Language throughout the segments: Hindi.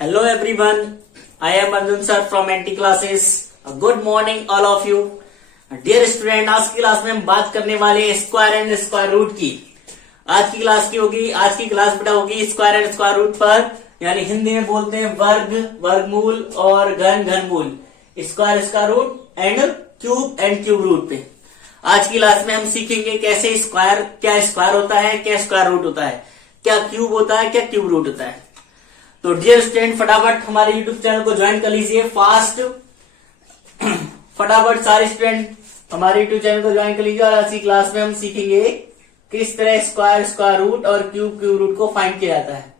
Hello everyone, I am Arjun sir from NT classes. Good morning all of you. Dear student, आज की क्लास में हम बात करने वाले स्क्वायर एंड स्क्वायर रूट की। आज की क्लास बेटा होगी स्क्वायर एंड स्क्वायर रूट पर, यानी हिंदी में बोलते हैं वर्ग, वर्गमूल और घनमूल, square square root and cube root पे। आज की क्लास में हम सीखेंगे कैसे क्या स्क्वायर होता है, क्या स्क्वायर रूट होता है, क्या क्यूब होता है, क्या क्यूब रूट होता है। तो डियर स्टूडेंट, फटाफट हमारे यूट्यूब चैनल को ज्वाइन कर लीजिए फास्ट। फटाफट सारे स्टूडेंट हमारे यूट्यूब चैनल को ज्वाइन कर लीजिए और आज की क्लास में हम सीखेंगे किस तरह स्क्वायर रूट और क्यूब रूट को फाइंड किया जाता है।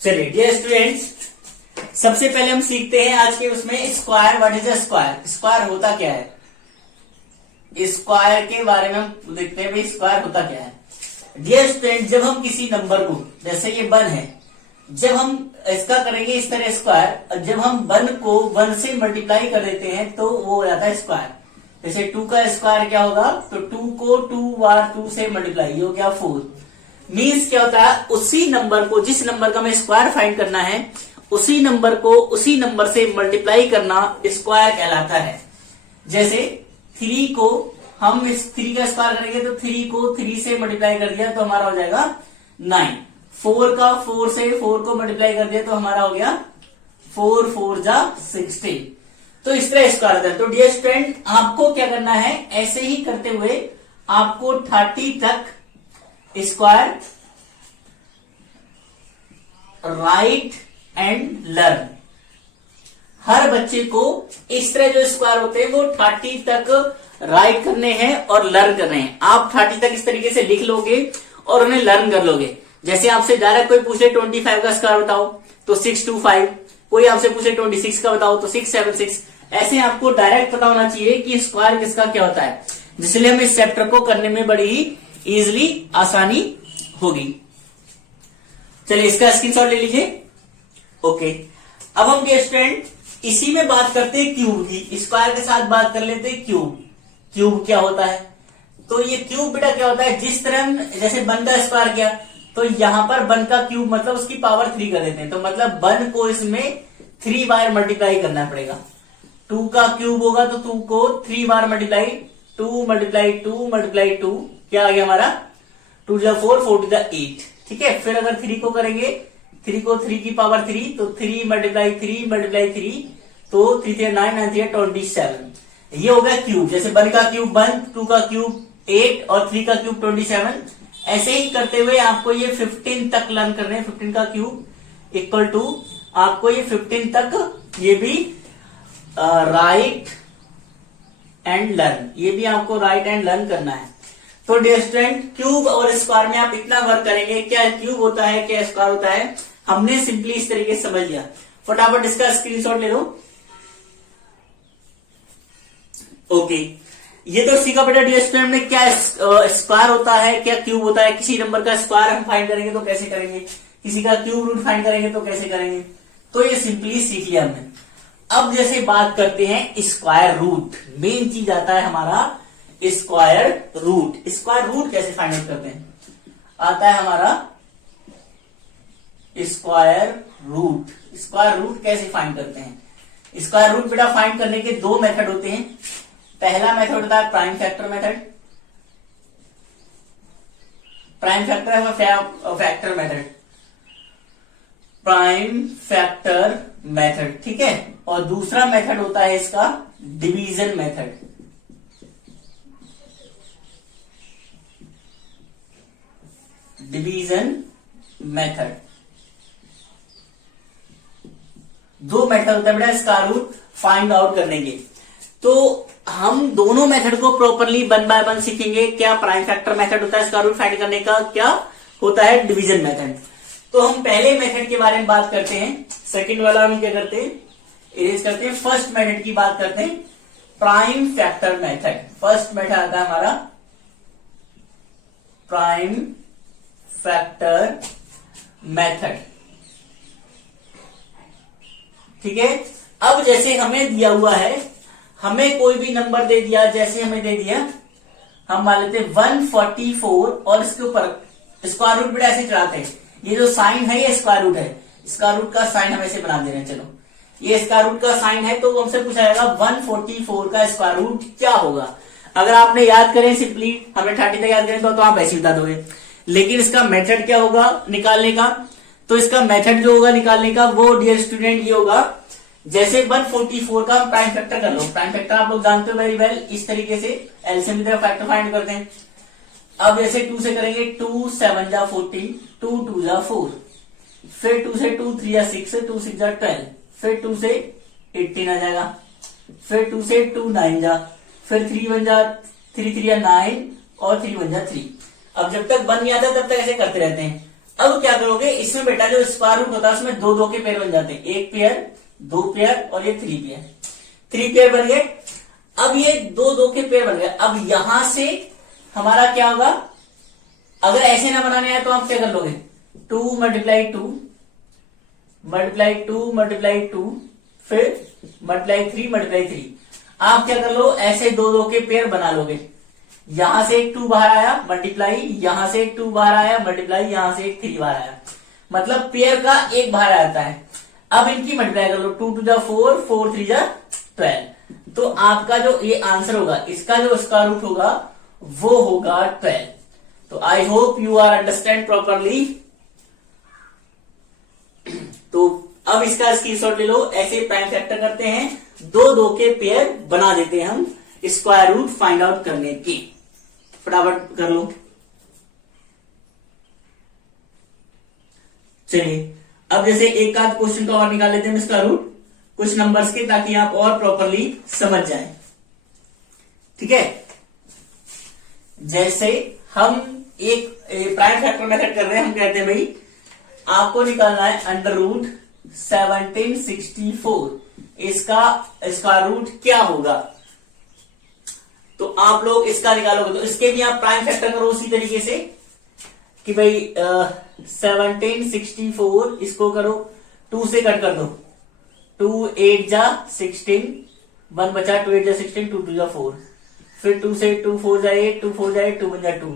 चलिए डियर स्टूडेंट्स, सबसे पहले हम सीखते हैं आज के उसमें square. What is a square? Square होता क्या है, स्क्वायर के बारे में हम देखते हैं भाई स्क्वायर होता क्या है। डियर स्टूडेंट, जब हम किसी नंबर को, जैसे ये 1 है, जब हम इसका करेंगे इस तरह स्क्वायर, जब हम 1 को 1 से मल्टीप्लाई कर देते हैं तो वो हो जाता है स्क्वायर। जैसे 2 का स्क्वायर क्या होगा, तो 2 को 2 बार 2 से मल्टीप्लाई, हो गया 4। मीन्स क्या होता है, उसी नंबर को, जिस नंबर का हमें स्क्वायर फाइंड करना है, उसी नंबर को उसी नंबर से मल्टीप्लाई करना स्क्वायर कहलाता है। जैसे 3 को हम इस 3 का स्क्वायर करेंगे तो 3 को 3 से मल्टीप्लाई कर दिया तो हमारा हो जाएगा 9। 4 का 4 से 4 को मल्टीप्लाई कर दिया तो हमारा हो गया 4 4 जा 16। तो इस तरह स्क्वायर होता है। तो डियर स्टूडेंट, आपको क्या करना है, ऐसे ही करते हुए आपको 30 तक स्क्वायर राइट एंड लर्न। हर बच्चे को इस तरह जो स्क्वायर होते हैं वो 30 तक राइट करने हैं और लर्न करने हैं। आप 30 तक इस तरीके से लिख लोगे और उन्हें लर्न कर लोगे। जैसे आपसे डायरेक्ट कोई पूछे 25 का स्क्वायर बताओ तो 625, कोई आपसे पूछे 26 का बताओ तो 676। ऐसे आपको डायरेक्ट पता होना चाहिए कि स्क्वायर किसका क्या होता है, जिसलिए हम इस चैप्टर को करने में बड़ी ही इजिली आसानी होगी। चलिए इसका स्क्रीनशॉट ले लीजिए। ओके, अब हम स्टूडेंट इसी में बात करते हैं क्यूब की। स्क्वायर के साथ बात कर लेते हैं क्यूब। क्यूब क्या होता है, तो ये क्यूब बेटा क्या होता है, जिस तरह हम जैसे 1 का स्क्वायर किया तो यहां पर 1 का क्यूब मतलब उसकी पावर 3 कर देते हैं। तो मतलब 1 को इसमें 3 बार मल्टीप्लाई करना पड़ेगा। 2 का क्यूब होगा तो 2 को 3 बार मल्टीप्लाई, 2 मल्टीप्लाई 2 मल्टीप्लाई 2, क्या आ गया हमारा 2 जा 4, 4 जा 8। ठीक है, फिर अगर 3 को करेंगे, 3 को 3 की पावर 3, तो 3 मल्टीप्लाई 3 मल्टीप्लाई 3, तो 3 3 9 9 3 27। ये हो गया क्यूब। जैसे 1 का क्यूब 1, 2 का क्यूब 8 और 3 का क्यूब 27। ऐसे ही करते हुए आपको ये 15 तक लर्न करने हैं। 15 का क्यूब इक्वल टू आपको ये 15 तक ये भी राइट एंड लर्न, ये भी आपको राइट एंड लर्न करना है। तो डियर स्टूडेंट, क्यूब और स्क्वायर में आप इतना वर्क करेंगे, क्या क्यूब होता है क्या स्क्वायर होता है, हमने सिंपली इस तरीके से समझ लिया। फटाफट इसका स्क्रीनशॉट ले लो। ओके, ये तो सीखा बेटा डियर स्टूडेंट ने क्या स्क्वायर होता है, क्या क्यूब होता है। किसी नंबर का स्क्वायर हम फाइंड करेंगे तो कैसे करेंगे, किसी का क्यूब रूट फाइंड करेंगे तो कैसे करेंगे। तो ये सिंपली सीख लिया हमने। अब जैसे बात करते हैं स्क्वायर रूट, मेन चीज आता है हमारा स्क्वायर रूट। स्क्वायर रूट कैसे फाइंड आउट करते हैं, आता है हमारा स्क्वायर रूट। स्क्वायर रूट कैसे फाइंड करते हैं? स्क्वायर रूट बेटा फाइंड करने के 2 मेथड होते हैं। पहला मेथड होता है prime factor method, prime factor है factor method, prime factor method. ठीक है, और दूसरा मेथड होता है इसका division method. Division method, 2 method होता है बेटा स्क्वायर रूट फाइंड आउट करने के। तो हम दोनों मेथड को प्रॉपरली 1 बाय 1 सीखेंगे। क्या प्राइम फैक्टर मेथड होता है स्क्वायर रूट फाइंड करने का, क्या होता है डिवीजन मेथड। तो हम पहले मेथड के बारे में बात करते हैं, सेकंड वाला हम क्या करते हैं, इरेज करते हैं। फर्स्ट मेथड की बात करते हैं, prime factor method. First method आता है हमारा प्राइम फैक्टर मेथड। ठीक है, अब जैसे हमें दिया हुआ है, हमें कोई भी नंबर दे दिया, जैसे हमें दे दिया, हम मान लेते 144 और इसके ऊपर स्क्वायर रूट बेटा ऐसे चढ़ाते हैं। ये जो साइन है ये स्क्वायर रूट है, स्क्वायर रूट का साइन हम ऐसे बना दे रहे हैं। चलो ये स्क्वायर रूट का साइन है, तो हमसे पूछा जाएगा 144 का स्क्वायर रूट क्या होगा। अगर आपने याद करें सिंपली, हमें 30 तक याद करें तो आप ऐसे बता दोगे, लेकिन इसका मेथड क्या होगा निकालने का, तो इसका मेथड जो होगा निकालने का वो डियर स्टूडेंट ये होगा, जैसे 144 का हम प्राइम फैक्टर कर लो। प्राइम फैक्टर आप लोग जानते हो वेरी वेल, इस तरीके से एलसीएम की तरह फैक्टर फाइंड करते हैं। अब जैसे 2 से करेंगे, 2 7 जा 14, 2 2 जा 4, फिर 2 से 2 3 जा 6, 2 6 जा 12, फिर 2 से 18 आ जाएगा, फिर 2 से 2 9 जा, फिर 3 1 जा 3 3 जा 9 और 3 1 जा 3। अब जब तक बन नहीं आता तब तक ऐसे करते रहते हैं। अब क्या करोगे, इसमें बेटा जो स्क्वायर रूट होता है उसमें दो दो के पेयर बन जाते हैं, एक पेयर, दो पेयर और ये 3 पेयर, 3 पेयर बन गए। अब ये दो दो के पेयर बन गए। अब यहां से हमारा क्या होगा, अगर ऐसे ना बनाने आए तो आप क्या कर लोगे, 2 मल्टीप्लाई 2 मल्टीप्लाई 2 मल्टीप्लाई 2, फिर मल्टीप्लाई 3 मल्टीप्लाई 3। आप क्या कर लो, ऐसे दो दो के पेयर बना लोगे। यहां से एक 2 बाहर आया मल्टीप्लाई, यहां से एक 2 बाहर आया मल्टीप्लाई, यहां से एक 3 बाहर आया, मतलब पेयर का एक बाहर आता है। अब इनकी मल्टीप्लाई कर लो, 2 2 जा 4, 4 3 जा 12। तो आपका जो ये आंसर होगा, इसका जो स्क्वायर रूट होगा वो होगा 12। तो I hope you are understand properly. तो अब इसका स्क्रीनशॉट ले लो, ऐसे प्राइम फैक्टर करते हैं, दो दो के पेयर बना देते हैं हम स्क्वायर रूट फाइंड आउट करने की। फटाफट कर लो। चलिए अब जैसे एक आध क्वेश्चन का और निकाल लेते हैं स्क्वायर रूट कुछ नंबर्स के, ताकि आप और प्रॉपरली समझ जाएं। ठीक है, जैसे हम एक प्राइम फैक्टर मेथड कर रहे हैं, हम कहते हैं भाई आपको निकालना है अंडर रूट 1764, इसका स्क्वायर रूट क्या होगा। तो आप लोग इसका निकालोगे, तो इसके भी आप प्राइम फैक्टर करो उसी तरीके से कि भाई 1764 इसको करो 2 से कट कर दो, 2 8 जा 16, 1 बचा, 2 8 जा 16, 2 2 जा 4, फिर 2 से 2 4 जा 8, 2 4 जा 8, 2 1 जा 2।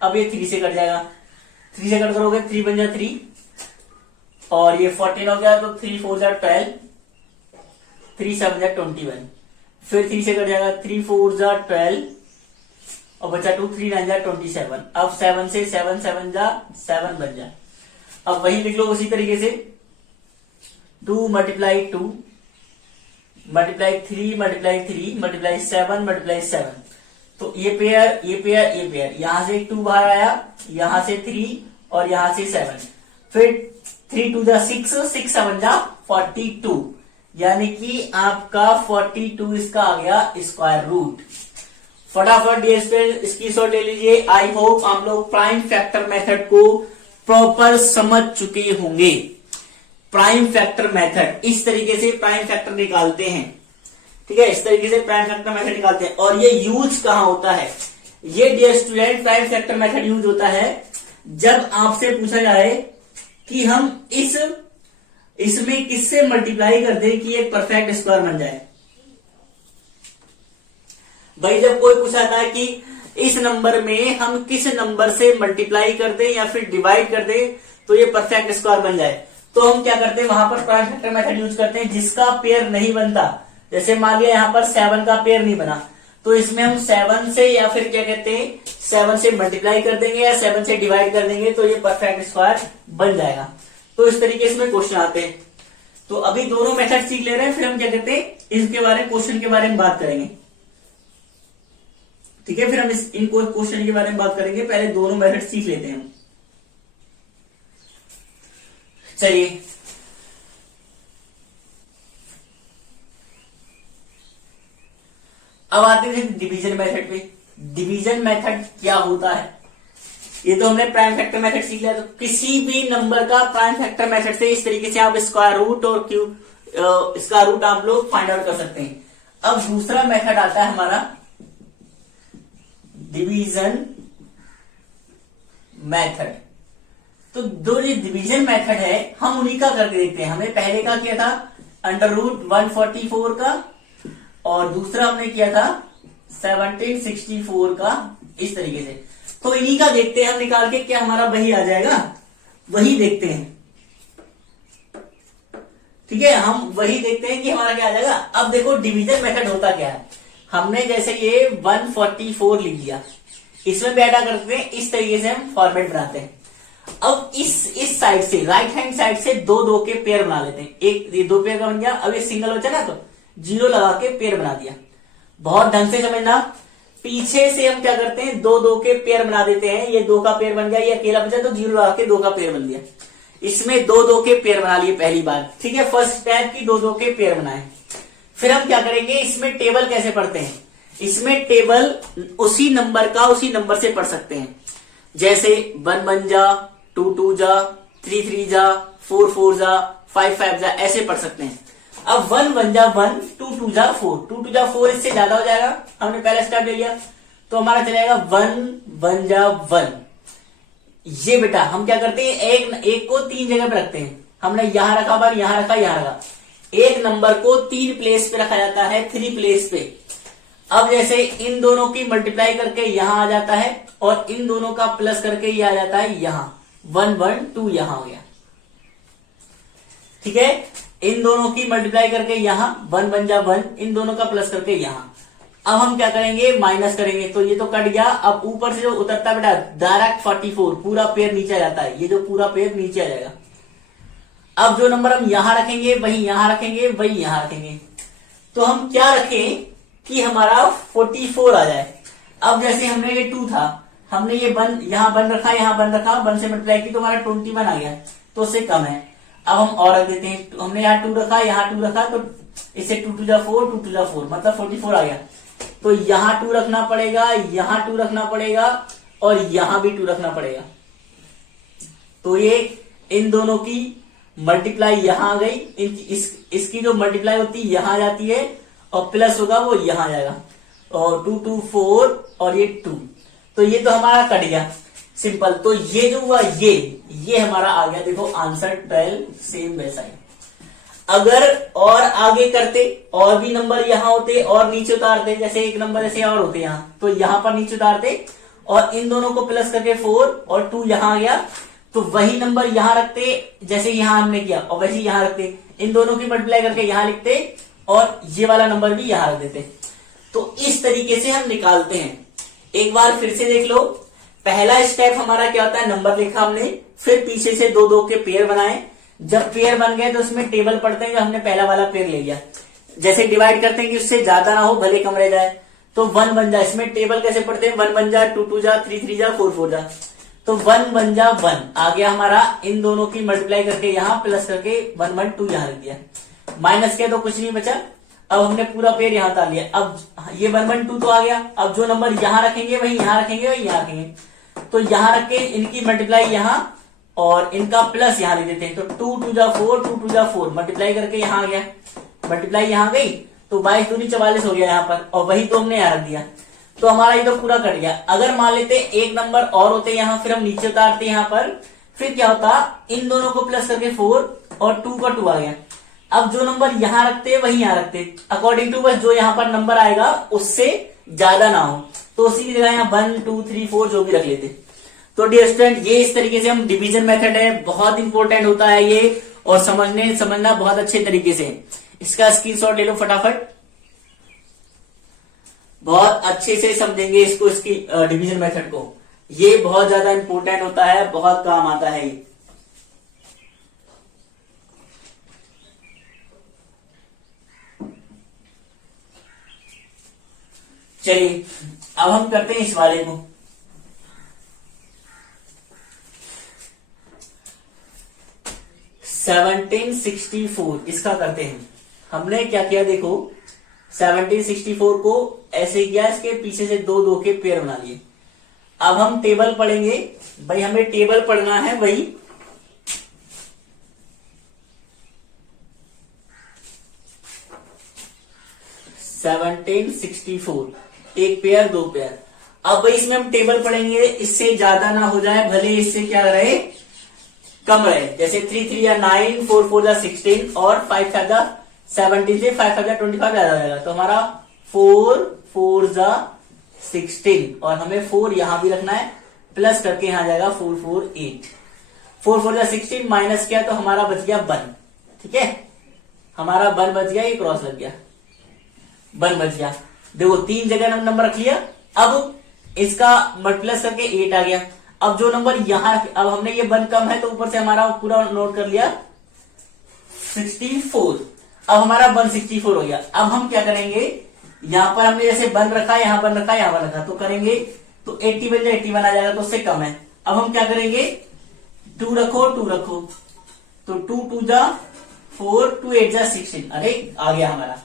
अब ये 3 से कट जाएगा, 3 से कट करोगे 3 1 जा 3 और ये 14 हो गया, तो 3 4 जा 12, 3 7 जा 21, फिर 3 से कट जाएगा, 3 4 जा 12 और बचा 2 3 9 जा 27। अब 7 से 7 7 जा 7 बन जा। अब वही लिख लो उसी तरीके से, 2 multiply 2 multiply 3 multiply 3 multiply 7 multiply 7। तो ये पेयर ये पेयर ये पेयर, यहां से एक 2 बाहर आया, यहां से 3 और यहां से 7, फिर 3 2 जा 6, 6 7 जा 42, यानी कि आपका 42 इसका आ गया स्क्वायर रूट। फटाफट डियर स्टूडेंट स्क्रीनशॉट ले लीजिए। आई होप आप लोग प्राइम फैक्टर मेथड को प्रॉपर समझ चुके होंगे। प्राइम फैक्टर मेथड, इस तरीके से प्राइम फैक्टर निकालते हैं। ठीक है, इस तरीके से प्राइम फैक्टर मेथड निकालते हैं। और ये यूज कहां होता है, ये dear student prime factor method use होता है जब आपसे पूछा जाए कि हम इसमें किससे मल्टीप्लाई कर दें कि एक परफेक्ट स्क्वायर बन जाए। भाई जब कोई पूछाता है कि इस नंबर में हम किस नंबर से मल्टीप्लाई कर दें या फिर डिवाइड कर दें तो ये परफेक्ट स्क्वायर बन जाए, तो हम क्या करते हैं, वहां पर प्राइम फैक्टर मेथड यूज करते हैं जिसका पेयर नहीं बनता। जैसे मान लिया यहां पर 7 का पेयर नहीं बना, तो इसमें हम 7 से या फिर क्या कहते हैं 7 से मल्टीप्लाई कर देंगे या 7 से डिवाइड कर देंगे, तो ये परफेक्ट स्क्वायर बन जाएगा। तो इस तरीके से इसमें क्वेश्चन आते हैं। तो अभी दोनों मेथड सीख ले रहे हैं, फिर हम क्या कहते हैं इसके बारे में क्वेश्चन के बारे में बात करेंगे। ठीक है, फिर हम इन क्वेश्चन के बारे में बात करेंगे, पहले दोनों मेथड सीख लेते हैं। चलिए अब आते हैं डिवीजन मेथड पे। डिवीजन मेथड क्या होता है, ये तो हमने प्राइम फैक्टर मेथड सीख लिया। तो किसी भी नंबर का प्राइम फैक्टर मेथड से इस तरीके से आप स्क्वायर रूट और क्यूब स्क्वायर रूट आप लोग फाइंड आउट कर सकते हैं। अब दूसरा मेथड आता है हमारा डिवीजन मेथड। तो दो जो डिवीजन मेथड है हम उन्हीं का करके देखते हैं। हमने पहले का किया था अंडर रूट 144 का और दूसरा हमने किया था 1764 का, इस तरीके से। तो इन्हीं का देखते हैं हम निकाल के, क्या हमारा वही आ जाएगा। वही देखते हैं। ठीक है, हम वही देखते हैं कि हमारा क्या आ जाएगा। अब देखो डिवीजन मेथड होता क्या है। हमने जैसे ये 144 लिख लिया, इसमें भी ऐड करते हैं, इस तरीके से हम फॉर्मेट बनाते हैं। अब इस साइड से, राइट हैंड साइड से दो दो के पेयर बना लेते हैं। एक ये दो पेयर का बन गया, अब ये सिंगल बचा ना, तो जीरो लगा के पेयर बना दिया। बहुत ढंग से समझना। पीछे से हम क्या करते हैं, दो दो के पेयर बना देते हैं। ये दो का पेयर बन गया, ये अकेला बचा तो जीरो लगा के दो का पेयर बन गया। इसमें दो दो के पेयर बना लिए पहली बार। ठीक है, फर्स्ट स्टेप की दो दो के पेयर बनाए। फिर हम क्या करेंगे, इसमें टेबल कैसे पढ़ते हैं। इसमें टेबल उसी नंबर का उसी नंबर से पढ़ सकते हैं। जैसे 1 1 जा, 2 2 जा, 3 3 जा, 4 4 जा, 5 5 जा, ऐसे पढ़ सकते हैं। अब 1 1 जा 1, 2 2 जा 4, 2 2 जा 4 इससे ज्यादा हो जाएगा। हमने पहला स्टेप ले लिया तो हमारा चलेगा 1 1 जा 1। ये बेटा हम क्या करते हैं, एक को 3 जगह पे रखते हैं। हमने यहां रखा, बार यहां रखा, यहां रखा। एक नंबर को 3 प्लेस पे रखा जाता है, 3 प्लेस पे। अब जैसे इन दोनों की मल्टीप्लाई करके यहां आ जाता है और इन दोनों का प्लस करके ये आ जाता है यहां। 1 1 2 यहां हो गया। ठीक है, इन दोनों की मल्टीप्लाई करके यहां 1 1 जा 1, इन दोनों का प्लस करके यहां। अब हम क्या करेंगे, माइनस करेंगे तो ये तो कट गया। अब ऊपर से जो उतरता है बेटा डायरेक्ट 44, पूरा पेयर नीचे आ जाता है। ये जो पूरा पेयर नीचे आ जाएगा। अब जो नंबर हम यहां रखेंगे वही यहां रखेंगे, वही यहां रखेंगे। तो हम क्या रखें कि हमारा 44 आ जाए। अब जैसे हमने ये 2 था, हमने ये बन यहां बन रखा, यहां बन रखा, बन से मल्टीप्लाई की तो हमारा 21 आ गया, तो उससे कम है। अब हम और रख देते हैं। हमने यहाँ 2 रखा, यहाँ 2 रखा, तो इससे 2 2 जा 4, 2 2 जा 4, मतलब 44 आ गया। तो यहां 2 रखना पड़ेगा, यहां 2 रखना पड़ेगा और यहां भी 2 रखना पड़ेगा। तो ये इन दोनों की मल्टीप्लाई यहां आ गई, इसकी जो मल्टीप्लाई होती है यहां जाती है और प्लस होगा वो यहां जाएगा। और 2 2 4 और ये 2, तो ये तो हमारा कट गया सिंपल। तो ये जो हुआ ये हमारा आ गया। देखो आंसर 12, सेम वैसा ही। अगर और आगे करते, और भी नंबर यहां होते और नीचे उतारते, जैसे एक नंबर ऐसे और होते यहां, तो यहां पर नीचे उतारते और इन दोनों को प्लस करके 4 और 2 यहां आ गया, तो वही नंबर यहां रखते जैसे यहां हमने किया, और वैसे यहां रखते। इन दोनों की मल्टीप्लाई करके यहां लिखते और ये वाला नंबर भी यहां रख देते। तो इस तरीके से हम निकालते हैं। एक बार फिर से देख लो। पहला स्टेप हमारा क्या होता है, नंबर लिखा हमने, फिर पीछे से दो दो के पेयर बनाए। जब पेयर बन गए तो उसमें टेबल पढ़ते हैं। जो हमने पहला वाला पेयर ले लिया, जैसे डिवाइड करते हैं कि उससे ज्यादा ना हो, भले कम रह जाए, तो 1 बन जाए। इसमें टेबल कैसे पढ़ते हैं, 1 1 जा, 2 2 जा, 3 3 जा, 4 4 जा। तो 1 1 जा 1 आ गया हमारा। इन दोनों की मल्टीप्लाई करके यहां प्लस करके 1 1 2 यहां रख दिया। माइनस किया तो कुछ नहीं बचा। अब हमने पूरा पेयर यहां डाल लिया। अब ये 1 1 2 तो आ गया। अब जो नंबर यहां रखेंगे वही यहां रखेंगे, वही यहां रखेंगे। तो यहां रख के इनकी मल्टीप्लाई यहां और इनका प्लस यहां ले देते हैं। तो 2 2 जा 4, 2 2 जा 4, मल्टीप्लाई करके यहां आ गया। मल्टीप्लाई यहां गई तो 22 दूनी 44 हो गया यहाँ पर, और वही तो हमने यहां रख दिया। तो हमारा ये तो पूरा कट गया। अगर मान लेते एक नंबर और होते यहाँ, फिर हम नीचे उतारते यहाँ पर, फिर क्या होता, इन दोनों को प्लस करके 4 और 2 का 2 आ गया। अब जो नंबर यहां रखते वही यहां रखते, अकॉर्डिंग टू बस जो यहां पर नंबर आएगा उससे ज्यादा ना हो, तो उसी की जगह यहाँ 1 2 3 4 जो भी रख लेते। तो डियर स्टूडेंट, ये इस तरीके से हम डिवीजन मेथड है, बहुत इंपॉर्टेंट होता है ये, और समझना बहुत अच्छे तरीके से। इसका स्क्रीनशॉट ले लो फटाफट, बहुत अच्छे से समझेंगे इसको, इसकी डिवीजन मेथड को। ये बहुत ज्यादा इंपॉर्टेंट होता है, बहुत काम आता है ये। चलिए अब हम करते हैं इस वाले को। सेवनटीन 64 इसका करते हैं। हमने क्या किया देखो, 1764 को ऐसे किया, इसके पीछे से दो दो के पेयर बना लिए। अब हम टेबल पढ़ेंगे भाई, हमें टेबल पढ़ना है वही। सेवनटीन 64 एक पेयर, दो पेयर। अब भाई इसमें हम टेबल पढ़ेंगे, इससे ज्यादा ना हो जाए, भले इससे क्या रहे, कम रहे। जैसे 3 3 या 9, 4 4 या 16 और 5 5 या 17 से 5 5 या 25 ज्यादा हो जाएगा। तो हमारा 4 4 जा 16 और हमें 4 यहां भी रखना है, प्लस करके यहां जाएगा 4 4 8। 4 4 16 माइनस किया तो हमारा बच गया 1। ठीक है, हमारा 1 बच गया, ये क्रॉस लग गया, 1 बच गया। देखो 3 जगह नंबर रख लिया। अब इसका मल्टीप्लस करके 8 आ गया। अब जो नंबर यहां, अब हमने ये 1 कम है तो ऊपर से हमारा पूरा नोट कर लिया 64। अब हमारा 164 हो गया। अब हम क्या करेंगे, यहां पर हमने जैसे 1 रखा, यहां 1 रखा, यहां 1 रखा, तो करेंगे तो 80 बन जाए, 81 आ जाएगा, तो उससे कम है। अब हम क्या करेंगे, 2 रखो, 2 रखो, तो 2 2 जा 4, 2 8 जा 16। अरे आ गया हमारा।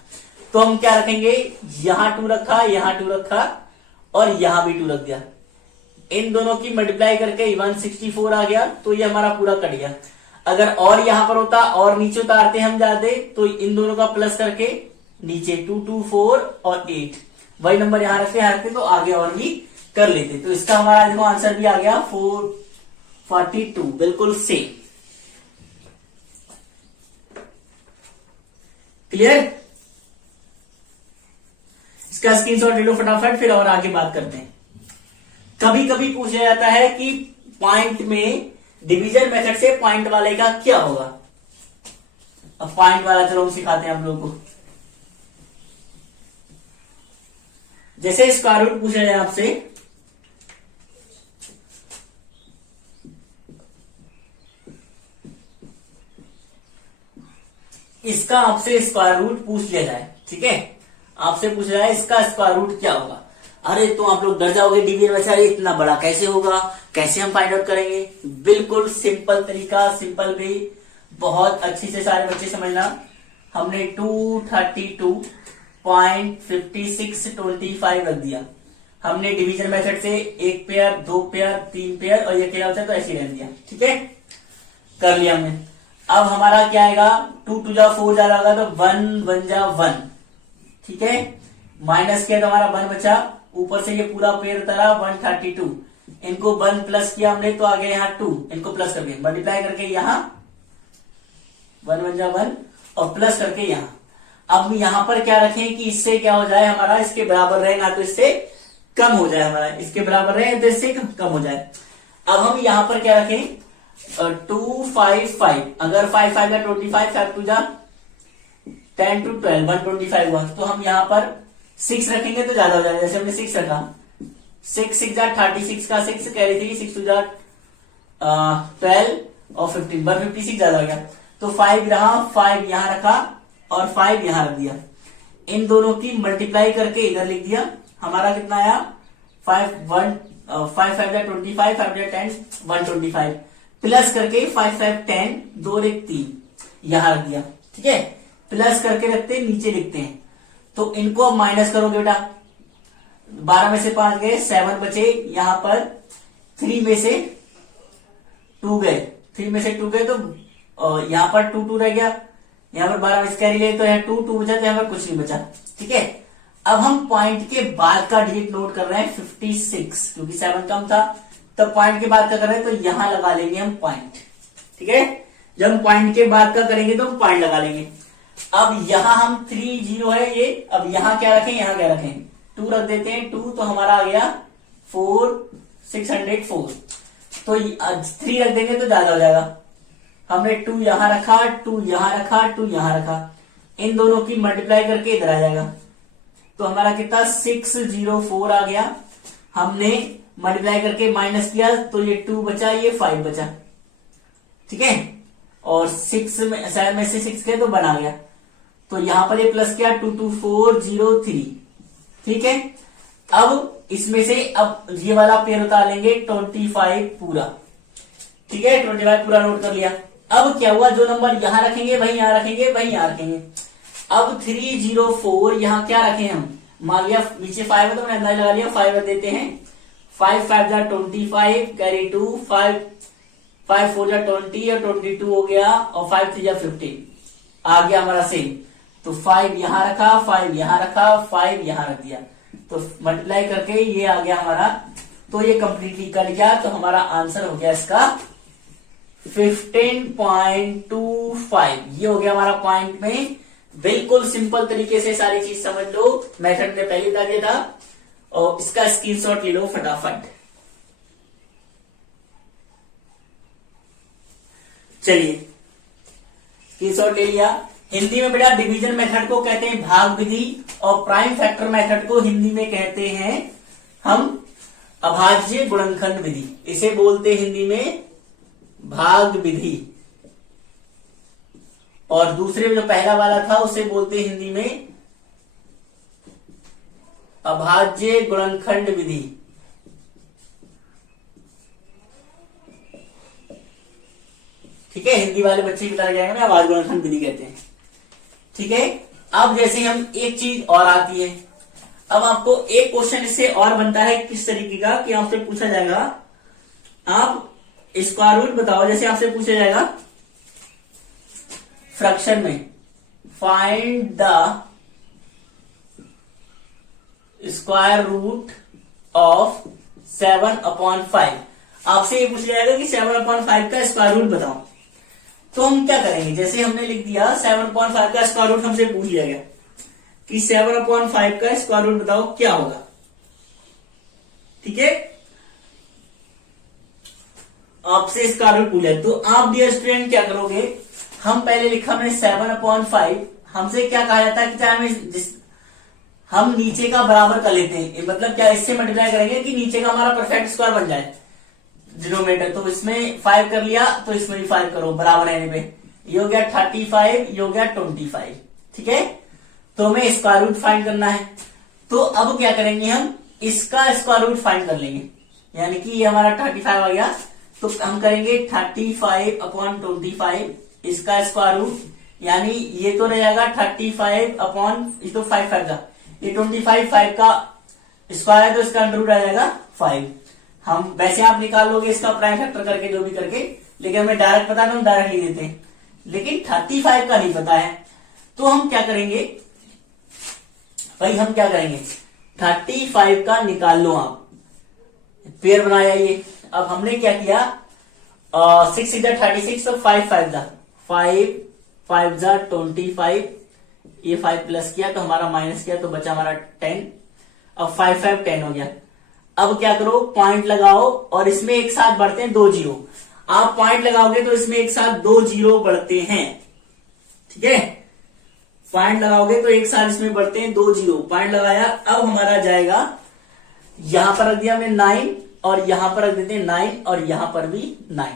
तो हम क्या रखेंगे, यहां 2 रखा, यहां 2 रखा और यहां भी 2 रख दिया। इन दोनों की मल्टीप्लाई करके 164 आ गया, तो ये हमारा पूरा कट गया। अगर और यहां पर होता और नीचे उतारते हम जाते तो इन दोनों का प्लस करके नीचे 2 2 4 और 8 वही नंबर यहां रखते तो आगे और भी कर लेते। तो इसका हमारा देखो आंसर भी आ गया 442, बिल्कुल सेम। क्लियर? इसका स्क्रीनशॉट ले लो फटाफट, फिर और आगे बात करते हैं। कभी कभी पूछा जाता है कि पॉइंट में डिवीजन मेथड से पॉइंट वाले का क्या होगा। अब पॉइंट वाला चलो हम सिखाते हैं आप लोगों को। जैसे स्क्वायर रूट पूछा जाए आपसे, इसका आपसे स्क्वायर रूट पूछ लिया जाए, ठीक है, आपसे पूछा जाए इसका स्क्वायर रूट क्या होगा। अरे तो आप लोग डर जाओगे, डिवीजन में अरे इतना बड़ा कैसे होगा, कैसे हम फाइंड आउट करेंगे। बिल्कुल सिंपल तरीका, सिंपल भी, बहुत अच्छी से सारे बच्चे समझना। हमने 232.5625 रख दिया। हमने डिवीजन मेथड से 1 पेयर, 2 पेयर, 3 पेयर और ये अकेला होता है तो ऐसे ही रख दिया। ठीक है, कर लिया हमने। अब हमारा क्या आएगा, 2 2 जा 4 जा होगा तो 1 1 जा 1। ठीक है, माइनस किया तो हमारा 1 बचा, ऊपर से ये पूरा पेयर उतारा 132। इनको 1 प्लस किया हमने तो आ गया यहाँ 2, इनको प्लस करके मल्टीप्लाई करके यहाँ 1 1 जा 1 और प्लस करके यहाँ। अब यहाँ पर क्या रखें कि इससे क्या हो जाए हमारा, इसके बराबर रहे ना तो इससे कम हो जाए, हमारा इसके बराबर रहे तो इससे कम हो जाए। अब हम यहाँ पर क्या रखें, 2 5 5, अगर 5 5 जा 25, 5 2 जा 10 to 12, 125 हुआ, तो हम यहाँ पर 6 रखेंगे तो ज्यादा हो जाएगा। जैसे हमने 6 रखा, 6 6 जा 36 का 6 कैरी 3, 6 2 जा 12 और 15, 156 ज्यादा हो गया। तो 5 रहा, 5 यहां रखा और 5 यहां रख दिया। इन दोनों की मल्टीप्लाई करके इधर लिख दिया। हमारा कितना आया, 5 5 5 जा 25, 5 जा 10, 125 प्लस करके 5 5 10, 2 1 3 यहां रख दिया। ठीक है, प्लस करके रखते हैं, नीचे लिखते हैं। तो इनको अब माइनस करोगे बेटा, 12 में से 5 गए, 7 बचे, यहां पर 3 में से 2 गए, 3 में से 2 गए तो यहां पर 2 2 रह गया, यहां पर 12 में से कैरी ले तो यहाँ 2 2 बचा, तो यहां पर कुछ नहीं बचा। ठीक है, अब हम पॉइंट के बाद का डिजिट नोट कर रहे हैं 56, क्योंकि 7 कम था, तब पॉइंट के बाद का कर रहे हैं तो यहां लगा लेंगे हम पॉइंट। ठीक है, जब हम पॉइंट के बाद का करेंगे तो हम पॉइंट लगा लेंगे। अब यहां हम 3 0 है ये, अब यहां क्या रखें, यहां क्या रखें, 2 रख देते हैं, 2 तो हमारा आ गया 4 604, तो 3 रख देंगे तो ज्यादा हो जाएगा। हमने 2 यहां रखा, 2 यहां रखा, 2 यहां रखा, इन दोनों की मल्टीप्लाई करके इधर आ जाएगा। तो हमारा कितना 604 आ गया। हमने मल्टीप्लाई करके माइनस किया तो ये 2 बचा, ये 5 बचा। ठीक है, और 7 में से 6 गए तो बना गया, तो यहां पर ये प्लस किया 22403। ठीक है, अब इसमें से अब ये वाला पेयर उतार लेंगे 25 पूरा। ठीक है, 25 पूरा नोट कर लिया। अब क्या हुआ, जो नंबर यहां रखेंगे वही यहां रखेंगे, वही यहां रखेंगे। अब 304 यहां क्या रखें हम, मान लिया नीचे 5 है तो मैंने अंदाजा लगा लिया, 5 रख देते हैं, 5 5 जा 25 कैरी 2, 5 5 4 जा 20 और 22 हो गया, और 5 3 जा 15 आ गया हमारा सेम। तो 5 यहां रखा, 5 यहां रखा, 5 यहां रख दिया, तो मल्टीप्लाई करके ये आ गया हमारा, तो ये कंप्लीटली कट गया। तो हमारा आंसर हो गया इसका 15.25, ये हो गया हमारा पॉइंट में। बिल्कुल सिंपल तरीके से सारी चीज समझ लो, मेथड में पहले बता दिया था, और इसका स्क्रीनशॉट ले लो फटाफट। चलिए स्क्रीनशॉट ले लिया। हिंदी में बेटा डिवीजन मेथड को कहते हैं भाग विधि और प्राइम फैक्टर मेथड को हिंदी में कहते हैं हम अभाज्य गुणनखंड विधि। इसे बोलते हिंदी में भाग विधि और दूसरे में जो पहला वाला था उसे बोलते हिंदी में अभाज्य गुणनखंड विधि। ठीक है, हिंदी वाले बच्चे भी लग जाएंगे ना, अभाज्य गुणनखंड विधि कहते हैं। ठीक है, अब जैसे हम एक चीज और आती है, अब आपको एक क्वेश्चन इससे और बनता है किस तरीके का कि आपसे पूछा जाएगा, आप स्क्वायर रूट बताओ। जैसे आपसे पूछा जाएगा फ्रैक्शन में find the square root of 7/5। आपसे ये पूछा जाएगा कि 7/5 का स्क्वायर रूट बताओ। तो हम क्या करेंगे, जैसे हमने लिख दिया 7/5 का स्क्वायर रूट हमसे पूछ लिया गया कि 7/5 का स्क्वायर रूट बताओ क्या होगा। ठीक है, आपसे स्क्वायर रूट पूछा है तो आप डियर स्टूडेंट क्या करोगे, हम पहले लिखा हमने 7/5। हमसे क्या कहा जाता है कि चाहे हम नीचे का बराबर कर लेते हैं, मतलब क्या इससे मल्टीप्लाई करेंगे कि नीचे का हमारा परफेक्ट स्क्वायर बन जाए डिनोमिनेटर। तो इसमें 5 कर लिया तो इसमें भी 5 करो बराबर रहने पे, ये हो गया 35, ये हो गया 25। ठीक है, तो हमें स्क्वायर रूट फाइंड करना है। तो अब क्या करेंगे, हम इसका स्क्वायर रूट फाइंड कर लेंगे, यानी कि ये हमारा 35 आ गया तो हम करेंगे 35/25 इसका स्क्वायर रूट, यानी ये तो रह जाएगा 35 अपॉन, ये तो 5 का, ये 25 5 का स्क्वायर है तो इसका अंडर रूट आ जाएगा 5। हम वैसे आप निकाल लोगे इसका प्राइम फैक्टर करके जो भी करके, लेकिन हमें डायरेक्ट पता नहीं, हम डायरेक्ट लिख देते हैं, लेकिन 35 का नहीं पता है। तो हम क्या करेंगे भाई, हम क्या करेंगे 35 का निकाल लो आप, पेयर बनाया ये। अब हमने क्या किया 6 इधर 36 तो 5 5 जा 25, ये 5 प्लस किया तो हमारा माइनस किया तो बचा हमारा 10। अब 5 5 10 हो गया। अब क्या करो, पॉइंट लगाओ और इसमें एक साथ बढ़ते हैं 2 जीरो। आप पॉइंट लगाओगे तो इसमें एक साथ 2 जीरो बढ़ते हैं। ठीक है, पॉइंट लगाओगे तो एक साथ इसमें बढ़ते हैं 2 जीरो। पॉइंट लगाया, अब हमारा जाएगा, यहां पर रख दिया हमने 9 और यहां पर रख देते हैं 9 और यहां पर भी 9।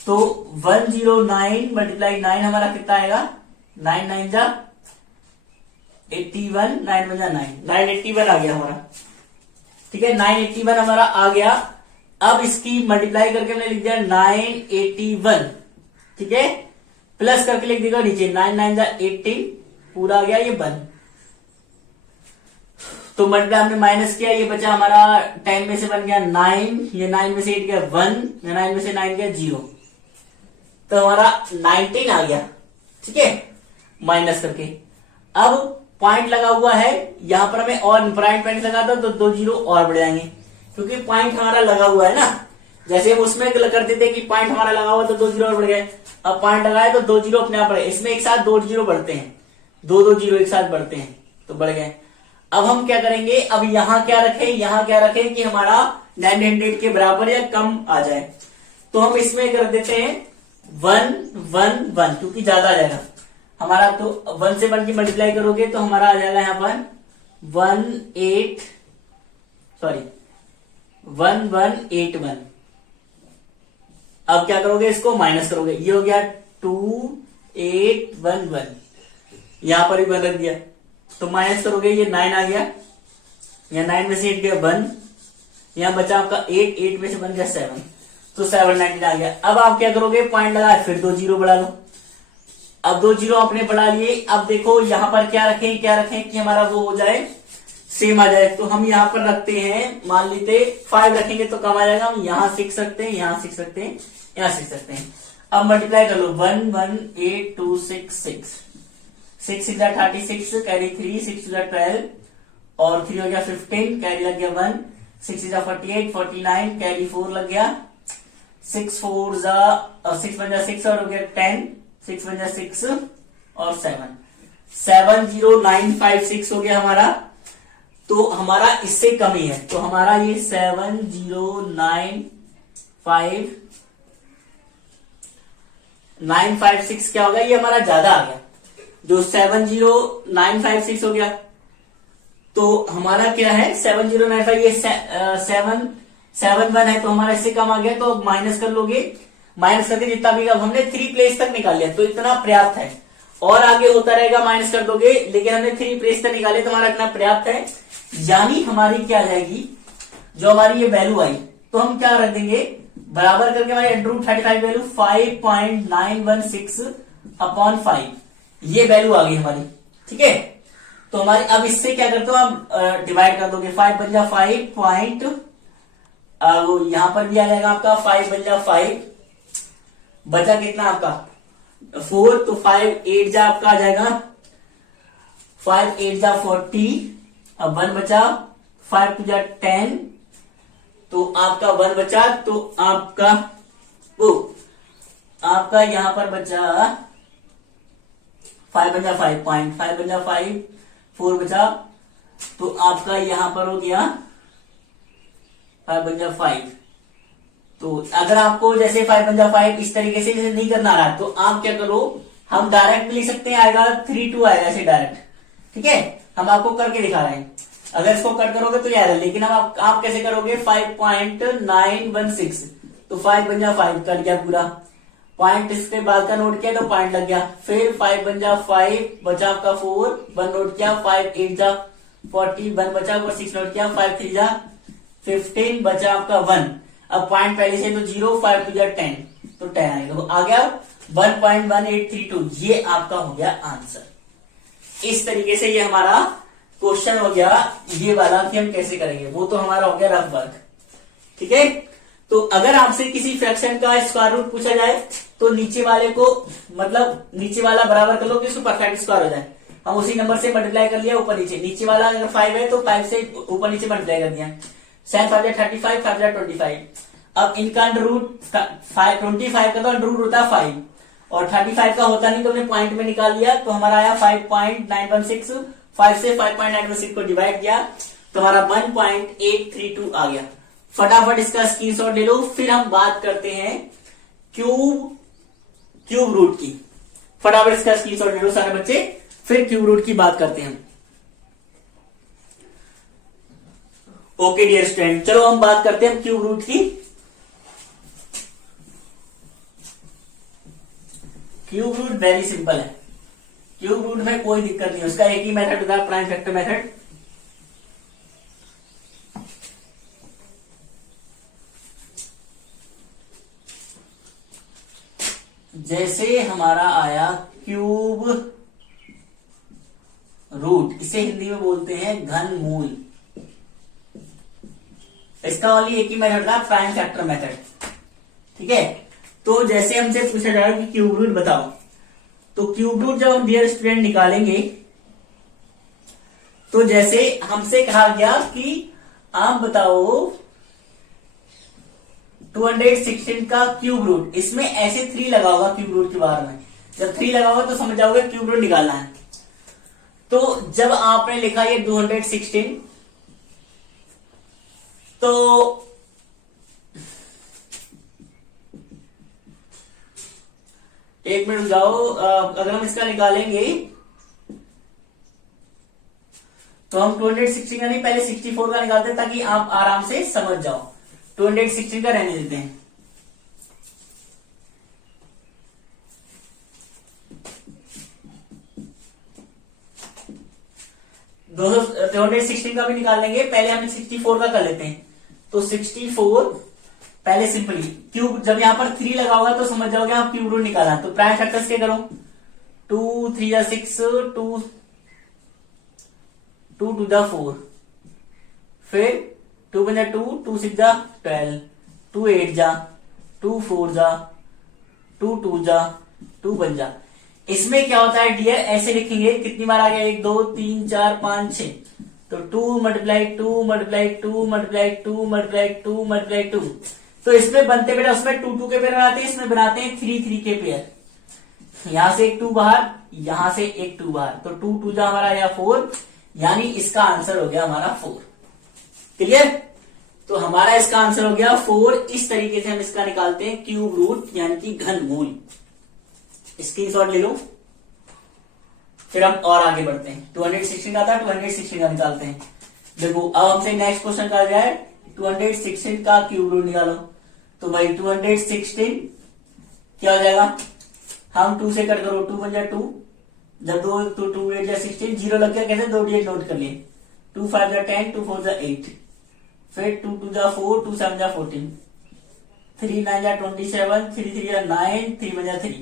तो 109 मल्टीप्लाई 9 हमारा कितना आएगा, 9 9 जा 81, 9 बजा 9, 981 आ गया हमारा। ठीक है, 981 हमारा आ गया। अब इसकी मल्टीप्लाई करके हमने लिख दिया 981। ठीक है, प्लस करके लिख देगा नीचे 9 9 जा 18 पूरा आ गया ये 1। तो मल्टीप्लाई हमने माइनस किया, ये बचा हमारा 10 में से बन गया 9, ये 9 में से 8 गया 1, ये 9 में से 9 गया 0, तो हमारा 19 आ गया। ठीक है, माइनस करके अब पॉइंट लगा हुआ है, यहां पर हमें और प्राइम पॉइंट लगा दो तो 2 जीरो और बढ़ जाएंगे, क्योंकि पॉइंट हमारा लगा हुआ है ना। जैसे हम उसमें करते थे कि पॉइंट हमारा लगा हुआ तो 2 जीरो और बढ़ गए। अब पॉइंट लगाए तो 2 जीरो अपने आप बढ़े, इसमें एक साथ 2 जीरो बढ़ते हैं, 2 जीरो एक साथ बढ़ते हैं तो बढ़ गए। अब हम क्या करेंगे, अब यहां क्या रखें कि हमारा 900 के बराबर या कम आ जाए। तो हम इसमें कर देते हैं 1 1 1, क्योंकि ज्यादा आ जाएगा हमारा। तो 1 से 1 की मल्टीप्लाई करोगे तो हमारा आ जाएगा यहां पर 1181। अब क्या करोगे, इसको माइनस करोगे, ये हो गया 2811, यहां पर भी 1 रख दिया तो माइनस करोगे, ये 9 आ गया, यहाँ 9 में से 8 गया 1, यहाँ बचा आपका 8 में से 1 गया 7, तो 719 आ गया। अब आप क्या करोगे, पॉइंट लगाए फिर 2 जीरो बढ़ा लो। अब 2 जीरो आपने बढ़ा लिए। अब देखो यहां पर क्या रखें कि हमारा वो हो जाए, सेम आ जाए। तो हम यहां पर रखते हैं, मान लेते 5 रखेंगे तो कम आ जाएगा, हम यहां 6 रखते हैं, यहां 6 रखते हैं, यहां 6 रखते हैं। अब मल्टीप्लाई कर लो 1 1 8 2 6 6 6 36 कैरी 3 6 12 और 3 हो गया 15 कैरी लग गया 1 6 48 49 कैरी 4 लग गया 6 4 6 बन जा 6 और हो गया 10 6 बन जा 6 और 7 70956 हो गया हमारा। तो हमारा इससे कम ही है, तो हमारा ये 7095 956 क्या होगा, ये हमारा ज्यादा आ गया, जो 70956 हो गया। तो हमारा क्या है 7095, ये 771 है, तो हमारा इससे कम आ गया, तो माइनस कर लोगे, माइनस करके जितना भी, अब हमने 3 प्लेस तक निकाल लिया, तो इतना पर्याप्त है, और आगे होता रहेगा माइनस कर दोगे, लेकिन हमने 3 प्लेस तक निकाले तो हमारा इतना पर्याप्त है। यानी हमारी क्या आ जाएगी, जो हमारी ये वैल्यू आई, तो हम क्या रख देंगे, बराबर करके हमारी √35 वैल्यू 5.916 अपॉन 5, ये वैल्यू आ गई हमारी, ठीक है। तो हमारी अब इससे क्या करते हो, आप डिवाइड कर दोगे, 5 बन जा 5 पॉइंट, यहां पर भी आ जाएगा आपका 5 बन जा 5, बचा कितना आपका 4, तो 5 8 जा आपका आ जाएगा 5 8 जा 40, अब 1 बचा, 5 2 जा 10, तो आपका 1 बचा, तो आपका वो आपका यहां पर बचा 5 बन जा 5 पॉइंट, 5 बन जा 5, 4 बचा, तो आपका यहां पर हो गया 5 बन जा 5। तो अगर आपको जैसे 5 बन जा 5 इस तरीके से जैसे नहीं करना रहा, तो आप क्या करो, हम डायरेक्ट लिख सकते हैं, आएगा 3 2 आएगा ऐसे डायरेक्ट, ठीक है। हम आपको करके दिखा रहे हैं, अगर इसको कट करोगे तो ये आएगा, लेकिन अब आप कैसे करोगे, 5.916, तो 5 बन जा 5 कट गया पूरा, पॉइंट इसके बाद का नोट किया तो पॉइंट लग गया, फिर 5 बन जा 5 बचा आपका 4, 1 नोट किया, 5 8 जा 40, 1 बचा और 6 नोट किया, 5 3 जा 15 बचा आपका 1, अब पॉइंट पहले से तो 0, 5 2 जा 10, तो 10 आएगा, तो आ गया 1.1832, ये आपका हो गया आंसर। इस तरीके से ये हमारा क्वेश्चन हो गया, ये वाला कि हम कैसे करेंगे, वो तो हमारा हो गया रफ वर्क, ठीक है। तो अगर आपसे किसी फ्रैक्शन का स्क्वायर रूट पूछा जाए, तो नीचे वाले को, मतलब नीचे वाला बराबर कर लो कि उसको परफेक्ट स्क्वायर हो जाए, हम उसी नंबर से मल्टीप्लाई कर लिया ऊपर नीचे, नीचे वाला अगर 5 है तो 5 से ऊपर नीचे मल्टीप्लाई कर दिया, 7 5 35, 5 25। अब इनका अंडर रूट 25 का तो अंडर रूट होता है 5, और 35 का होता नहीं, तो हमने पॉइंट में निकाल लिया, तो हमारा आया 5.916, 5 से 5.916 को डिवाइड किया, तो हमारा 1.832 आ गया। फटाफट इसका स्क्रीनशॉट ले लो, फिर हम बात करते हैं क्यूब रूट की। फटाफट इसका स्क्रीनशॉट ले लो सारे बच्चे, फिर क्यूब रूट की बात करते हैं। ओके डियर स्टूडेंट, चलो हम बात करते हैं क्यूब रूट की। क्यूब रूट वेरी सिंपल है, क्यूब रूट में कोई दिक्कत नहीं है, उसका एक ही मेथड होता है, प्राइम फैक्टर मेथड। जैसे हमारा आया क्यूब रूट, इसे हिंदी में बोलते हैं घन मूल, इसका वाली एक ही मेथड था, प्राइम फैक्टर मेथड, ठीक है। तो जैसे हमसे पूछा जा रहा है कि क्यूब रूट बताओ, तो क्यूब रूट जब हम डियर स्टूडेंट निकालेंगे, तो जैसे हमसे कहा गया कि आप बताओ 216 का क्यूब रूट, इसमें ऐसे 3 लगा होगा क्यूब रूट के बाहर में, जब 3 लगा होगा तो समझ जाओगे क्यूब रूट निकालना है। तो जब आपने लिखा ये 216, तो एक मिनट जाओ, अगर हम इसका निकालेंगे तो हम 216 का नहीं, पहले 64 का निकालते हैं ताकि आप आराम से समझ जाओ। 216 का रहने देते हैं, दो 216 का भी निकाल लेंगे, पहले हम 64 का कर लेते हैं। तो 64 पहले सिंपली क्यूब, जब यहां पर 3 लगा होगा तो समझ जाओगे आप क्यूब रूट निकाला। तो प्राइम फैक्टर्स क्या करो, 2 3 जा 6, 2 2 जा 4, फिर 2 बन जा 2, 2 6 जा 12, 2 8 जा 2 4 जा 2 2 जा 2 बन जा। इसमें क्या होता है डियर, ऐसे लिखेंगे, कितनी बार आ गया, 1 2 3 4 5 6, तो 2 multiply 2 multiply 2 multiply 2 multiply 2 multiply 2। तो इसमें बनते बेटा, उसमें 2 2 के पेयर बनाते हैं, इसमें बनाते हैं 3 3 के पेयर। यहां से एक 2 बाहर, यहां से एक 2 बाहर, तो 2 2 जा हमारा आया 4, यानी इसका आंसर हो गया हमारा 4। क्लियर? तो हमारा इसका आंसर हो गया 4। इस तरीके से हम इसका निकालते हैं क्यूब रूट, यानी कि घन मूल। स्क्रीनशॉट ले लो, फिर हम और आगे बढ़ते हैं। 216 का था, 216 का निकालते हैं। देखो अब हमसे नेक्स्ट क्वेश्चन कहा जाए 216 का क्यूब रूट निकालो। तो भाई 216 क्या हो जाएगा, हम 2 से कट करो, 2 बन जाए 2, जब 2 8 जा 16, 0 लग गया, कैसे 2 डिजिट नोट कर लिए, 2 5 जा 10, 2 4 जा 8, फिर 2 2 जा 4, 2 7 जा 14, 3 9 जा 27, 3 3 जा 9, 3 1 जा 3।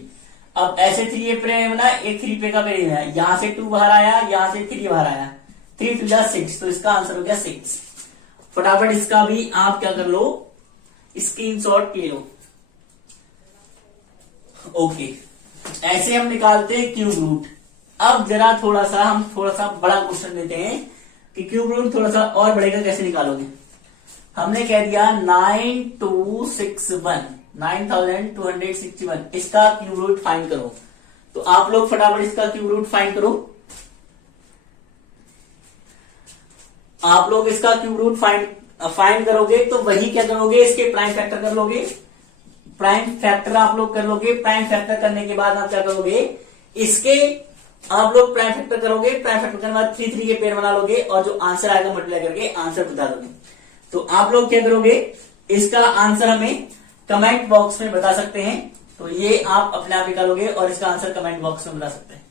अब ऐसे 3 पे बना, एक 3 पे का पे है, यहां से 2 बाहर आया, यहां से 3 बाहर आया, 3 2 जा 6, तो इसका आंसर हो गया 6। फटाफट इसका भी आप क्या कर लो, स्क्रीनशॉट ले लो। ओके, ऐसे हम निकालते हैं क्यूब रूट। अब जरा हम थोड़ा सा बड़ा क्वेश्चन लेते हैं कि क्यूब रूट थोड़ा सा और बढ़ेगा, कैसे निकालोगे। हमने कह दिया 9261, 9261, इसका क्यूब रूट फाइंड करो। तो आप लोग फटाफट इसका क्यूब रूट फाइंड करो। आप लोग इसका क्यूब रूट फाइंड करोगे तो वही क्या करोगे, इसके प्राइम फैक्टर कर लोगे। प्राइम फैक्टर आप लोग कर लोगे। प्राइम फैक्टर करने के बाद आप क्या करोगे, इसके आप लोग प्राइम फैक्टर करोगे। प्राइम फैक्टर करने के बाद 3 3 के पेड़ बना लोगे और जो आंसर आएगा मल्टीप्लाई करके आंसर बता दोगे। तो आप लोग क्या करोगे, इसका आंसर हमें कमेंट बॉक्स में बता सकते हैं। तो ये आप अपने आप निकालोगे और इसका आंसर कमेंट बॉक्स में बता सकते हैं।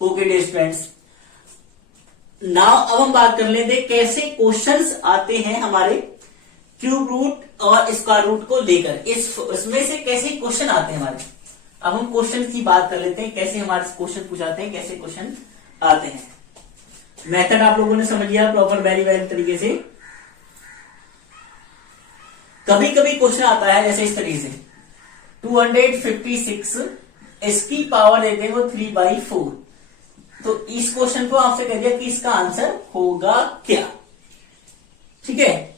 ओके डियर स्टूडेंट्स, नाउ अब हम बात कर लेते हैं कैसे क्वेश्चंस आते हैं हमारे क्यूब रूट और स्क्वायर रूट को लेकर। इसमें से कैसे क्वेश्चन आते हैं हमारे। अब हम क्वेश्चन की बात कर लेते हैं, कैसे हमारे क्वेश्चन पूछाते हैं, कैसे क्वेश्चन आते हैं। मेथड आप लोगों ने समझ लिया प्रॉपर वेरी वेल तरीके से। कभी कभी क्वेश्चन आता है जैसे इस तरीके से 256, इसकी पावर देते हैं वो 3/4। तो इस क्वेश्चन को आपसे कह दिया कि इसका आंसर होगा क्या, ठीक है,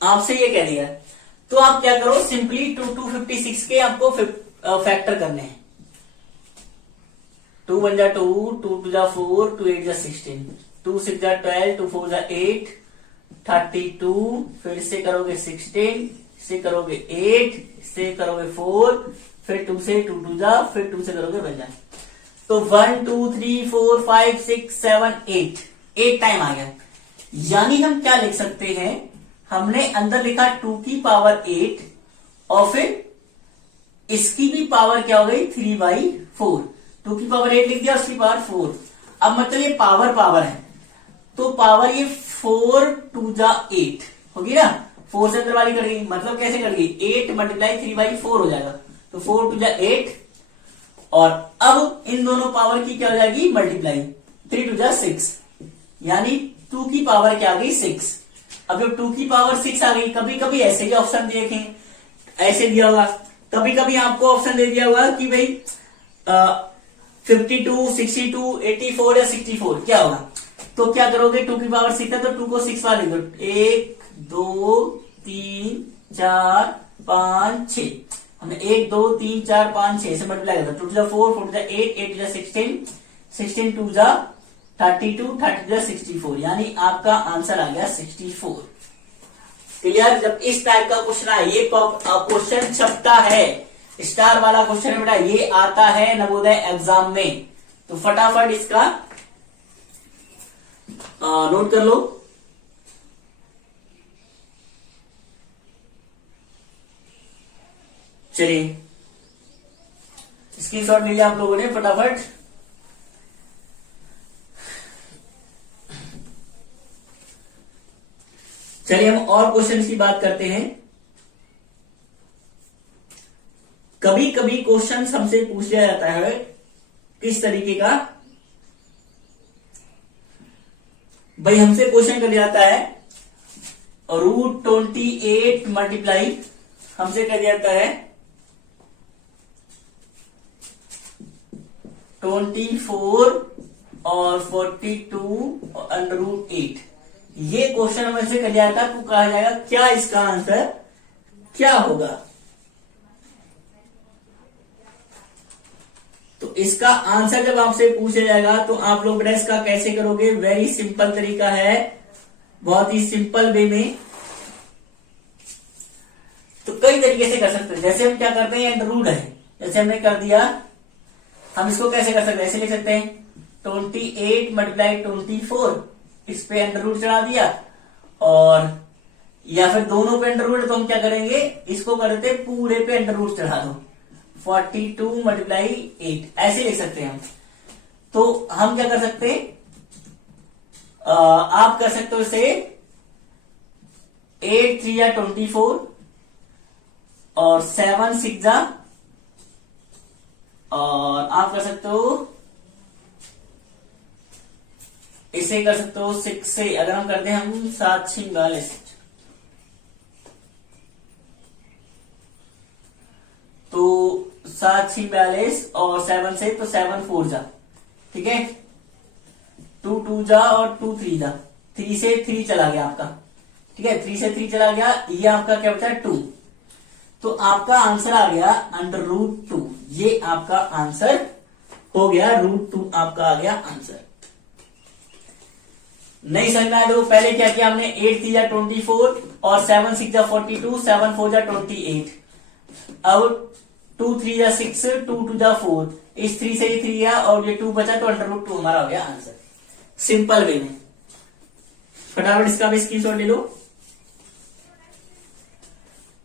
आपसे ये कह दिया। तो आप क्या करो, सिंपली 256 के आपको फैक्टर करने हैं। 2 1 जा 2, 2 2 जा 4, 2 8 जा 16, 2 6 जा 12, 2 4 जा 8, 32, फिर से करोगे 16, से करोगे 8, से करोगे 4, फिर 2 से 2 2 जा, फिर 2 से करोगे बन जाए। तो 1 2 3 4 5 6 7 8 टाइम आ गया। यानी हम क्या लिख सकते हैं, हमने अंदर लिखा 2 की पावर 8 और फिर इसकी भी पावर क्या हो गई 3/4। 2 की पावर 8 लिख दिया, उसकी पावर 4। अब मतलब ये पावर है, तो पावर ये 4 2 जा 8 होगी ना, 4 से अंदर वाली कट गई, मतलब कैसे कट गई, 8 मल्टीप्लाई 3/4 हो जाएगा। तो 4 2 जा 8, और अब इन दोनों पावर की क्या हो जाएगी मल्टीप्लाई, 3 2 जा 6, यानी 2 की पावर क्या आ गई 6। अब जब 2 की पावर 6 आ गई, कभी कभी ऐसे भी ऑप्शन देखें, ऐसे दिया होगा, कभी कभी आपको ऑप्शन दे दिया होगा कि भाई 52 62 84 या 64 क्या होगा। तो क्या करोगे, 2 की पावर 6 है तो 2 को 6 बार लिख दो, 1 2 3 4 5 6, हमने 1 2 3 4 5 6 से मल्टीप्लाई कर 2 जा 4 4 जा 8 8 जा 16 16 2 जा 32 32 जा 64, यानी आपका आंसर आ गया 64। क्लियर। जब इस टाइप का क्वेश्चन आए, ये क्वेश्चन छपता है, स्टार वाला क्वेश्चन है बेटा, ये आता है नवोदय एग्जाम में, तो फटाफट इसका नोट कर लो। चलिए स्क्रीनशॉट ले लिया आप लोगों ने फटाफट। चलिए हम और क्वेश्चन की बात करते हैं। कभी कभी क्वेश्चन हमसे पूछ लिया जाता है किस तरीके का, भाई हमसे क्वेश्चन कर लिया जाता है √28 मल्टीप्लाई, हमसे कह दिया जाता है 24 और 42 और √8। ये क्वेश्चन हमसे कर लिया था, तो कहा जाएगा क्या इसका आंसर क्या होगा। तो इसका आंसर जब आपसे पूछा जाएगा तो आप लोग बेटा इसका कैसे करोगे, वेरी सिंपल तरीका है, बहुत ही सिंपल वे में। तो कई तरीके से कर सकते हैं, जैसे हम क्या करते हैं, अंडर रूट है, जैसे हमने कर दिया हम इसको कैसे कर सकते हैं, ऐसे लिख सकते हैं 28 मल्टीप्लाई 24, इस पे अंडर रूट चढ़ा दिया, और या फिर दोनों पे अंडर रूट, तो हम क्या करेंगे, इसको करते पूरे पे अंडर रूट चढ़ा दो, 42 मल्टीप्लाई 8, ऐसे लिख सकते हैं हम। तो हम क्या कर सकते हैं, आप कर सकते हो इसे 8 3 या 24 और 7 6 जा, और आप कर सकते हो इसे कर सकते हो 6 से, अगर हम करते हैं हम 7 6 42, तो 7 6 42 और 7 से, तो 7 4 जा, ठीक है, 2 2 जा और 2 3 जा, 3 से 3 चला गया आपका, ठीक है, 3 से 3 चला गया, ये आपका क्या बचा 2, तो आपका आंसर आ गया अंडर रूट 2, ये आपका आंसर हो गया, √2 आपका आ गया आंसर। नहीं समझ में आया तो पहले क्या किया हमने, 8 3 जा 24 और 7 6 जा 42, 7 4 जा 28, अब 2 3 जा 6, 2 2 जा 4, इस 3 से ये 3 गया और ये 2 बचा, तो अंडर रूट 2 हमारा हो गया आंसर, सिंपल वे में। फटाफट इसका भी स्क्रीनशॉट ले लो।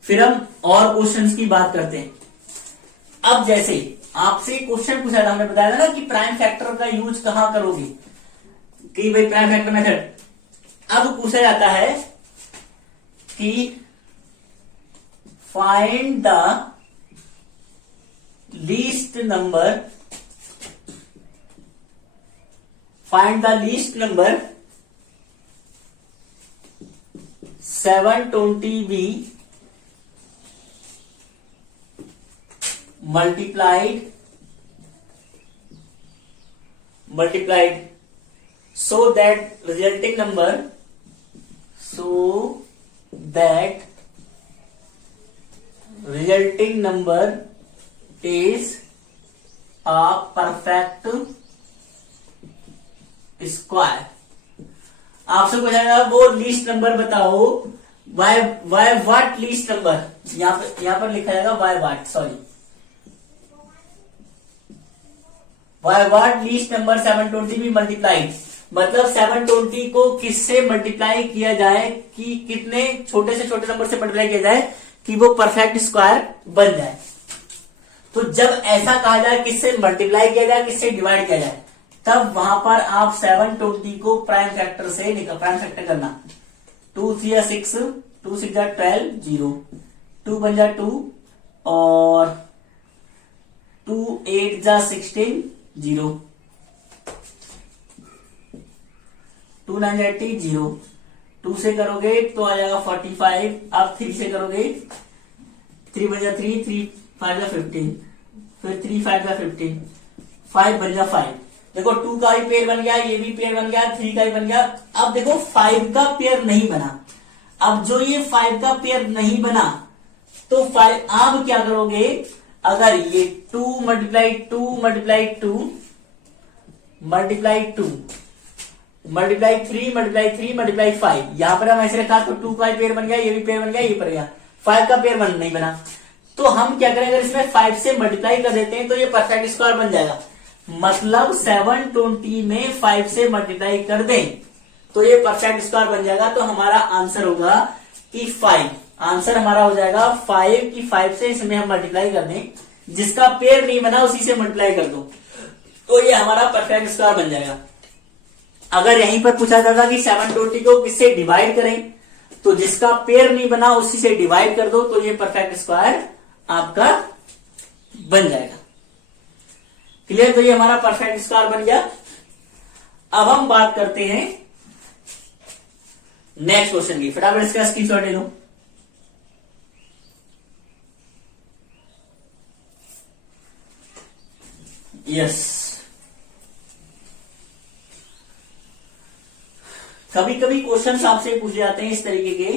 फिर हम और क्वेश्चंस की बात करते हैं। अब जैसे आपसे क्वेश्चन पूछा था, हमने बताया था ना कि प्राइम फैक्टर का यूज कहां करोगे, कि भाई प्राइम फैक्टर मेथड। अब पूछा जाता है कि find the least number, find the least number 720b multiplied so that resulting number is a perfect square. आपसे पूछा वो लीस्ट नंबर बताओ, वाई वाट लीस्ट नंबर, यहां पर लिखा जाएगा वाई वाट, सॉरी वाई वाट लीस्ट नंबर 720 भी मल्टीप्लाइड, मतलब 720 को किससे मल्टीप्लाई किया जाए, कि कितने छोटे से छोटे नंबर से मल्टीप्लाई किया जाए कि वो परफेक्ट स्क्वायर बन जाए। तो जब ऐसा कहा जाए किससे मल्टीप्लाई किया जाए, किससे डिवाइड किया जाए, तब वहां पर आप 720 को प्राइम फैक्टर से प्राइम फैक्टर करना, 2 3 या 6, 2 6 जा 12 0, 2 बन जा 2 और 2 8 जा 16 0, 2 9 जा 80 0, 2 से करोगे तो आ जाएगा 45, अब 3 से करोगे 3 बन जा 3, 3 5 जा 15, फिर 3 5 जा 15, 5 बन जा 5। देखो 2 का भी पेयर बन गया, ये भी पेयर बन गया, 3 का भी बन गया। अब देखो 5 का पेयर नहीं बना, अब जो ये 5 का पेयर नहीं बना तो 5 आप क्या करोगे, अगर ये 2 multiply 2 multiply 2 multiply 2 multiply 3 multiply 3 multiply 5, यहां पर हम ऐसे रखा तो 2 का भी पेयर बन गया, ये भी पेयर बन गया, ये पर गया, 5 का पेयर नहीं बना, तो हम क्या करें, अगर इसमें 5 से मल्टीप्लाई कर देते हैं तो ये परफेक्ट स्क्वायर बन जाएगा। मतलब 720 में 5 से मल्टीप्लाई कर दें तो ये परफेक्ट स्क्वायर बन जाएगा। तो हमारा आंसर होगा कि 5, आंसर हमारा हो जाएगा 5 की 5 से इसमें हम मल्टीप्लाई कर दें, जिसका पेयर नहीं बना उसी से मल्टीप्लाई कर दो, तो ये हमारा परफेक्ट स्क्वायर बन जाएगा। अगर यहीं पर पूछा जाता कि 720 को किससे डिवाइड करें, तो जिसका पेयर नहीं बना उसी से डिवाइड कर दो, तो ये परफेक्ट स्क्वायर आपका बन जाएगा। क्लियर, तो ये हमारा परफेक्ट स्क्वायर बन गया। अब हम बात करते हैं नेक्स्ट क्वेश्चन की। फटाफट इसका स्क्रीनशॉट ले लो। यस, कभी कभी क्वेश्चन आपसे पूछे जाते हैं इस तरीके के,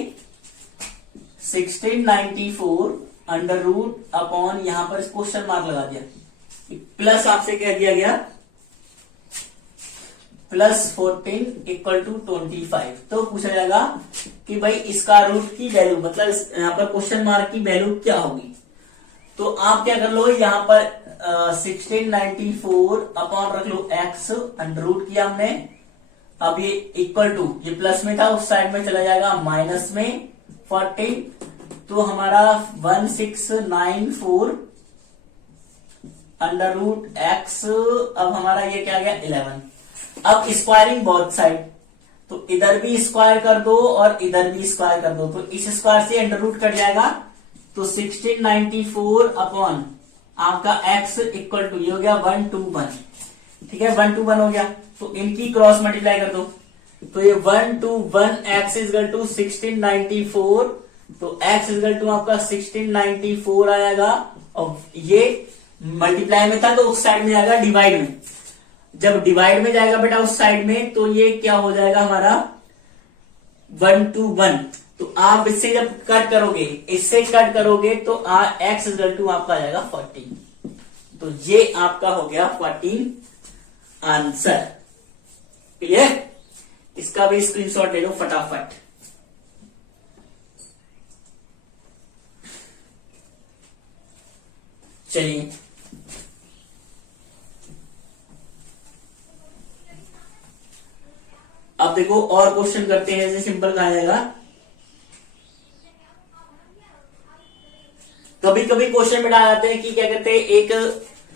1694 अंडर रूट अपॉन, यहां पर क्वेश्चन मार्क लगा दिया, प्लस आपसे कह दिया गया +14 इक्वल टू 25, तो पूछा जाएगा कि भाई इसका रूट की वैल्यू, मतलब यहाँ पर क्वेश्चन मार्क की वैल्यू क्या होगी। तो आप क्या कर लो, यहाँ पर 1694 अपॉन रख लो x, अंडर रूट किया हमने। अब ये इक्वल टू, ये प्लस में था उस साइड में चला जाएगा माइनस में 14, तो हमारा 1694 अंडर रूट x, अब हमारा ये क्या गया 11। अब स्क्वायरिंग बोथ साइड, तो इधर भी स्क्वायर कर दो और इधर भी स्क्वायर कर दो, तो इस स्क्वायर से अंडर रूट कट जाएगा, तो 1694 अपॉन आपका x इक्वल टू, ये हो गया 121, ठीक है 121 हो गया। तो इनकी क्रॉस मल्टीप्लाई कर दो, तो ये 121 x इजल टू 1694, तो x इजल टू आपका 1694 आएगा, और ये मल्टीप्लाई में था तो उस साइड में जाएगा डिवाइड में। जब डिवाइड में जाएगा बेटा उस साइड में, तो ये क्या हो जाएगा हमारा 121। तो आप इससे जब कट करोगे, इससे कट करोगे तो x इजल टू आपका आ जाएगा 14। तो ये आपका हो गया 14 आंसर। क्लियर? इसका भी स्क्रीनशॉट ले लो फटाफट। चलिए अब देखो और क्वेश्चन करते हैं, जैसे सिंपल कहा जाएगा। कभी कभी क्वेश्चन में डाल जाते हैं कि क्या कहते हैं,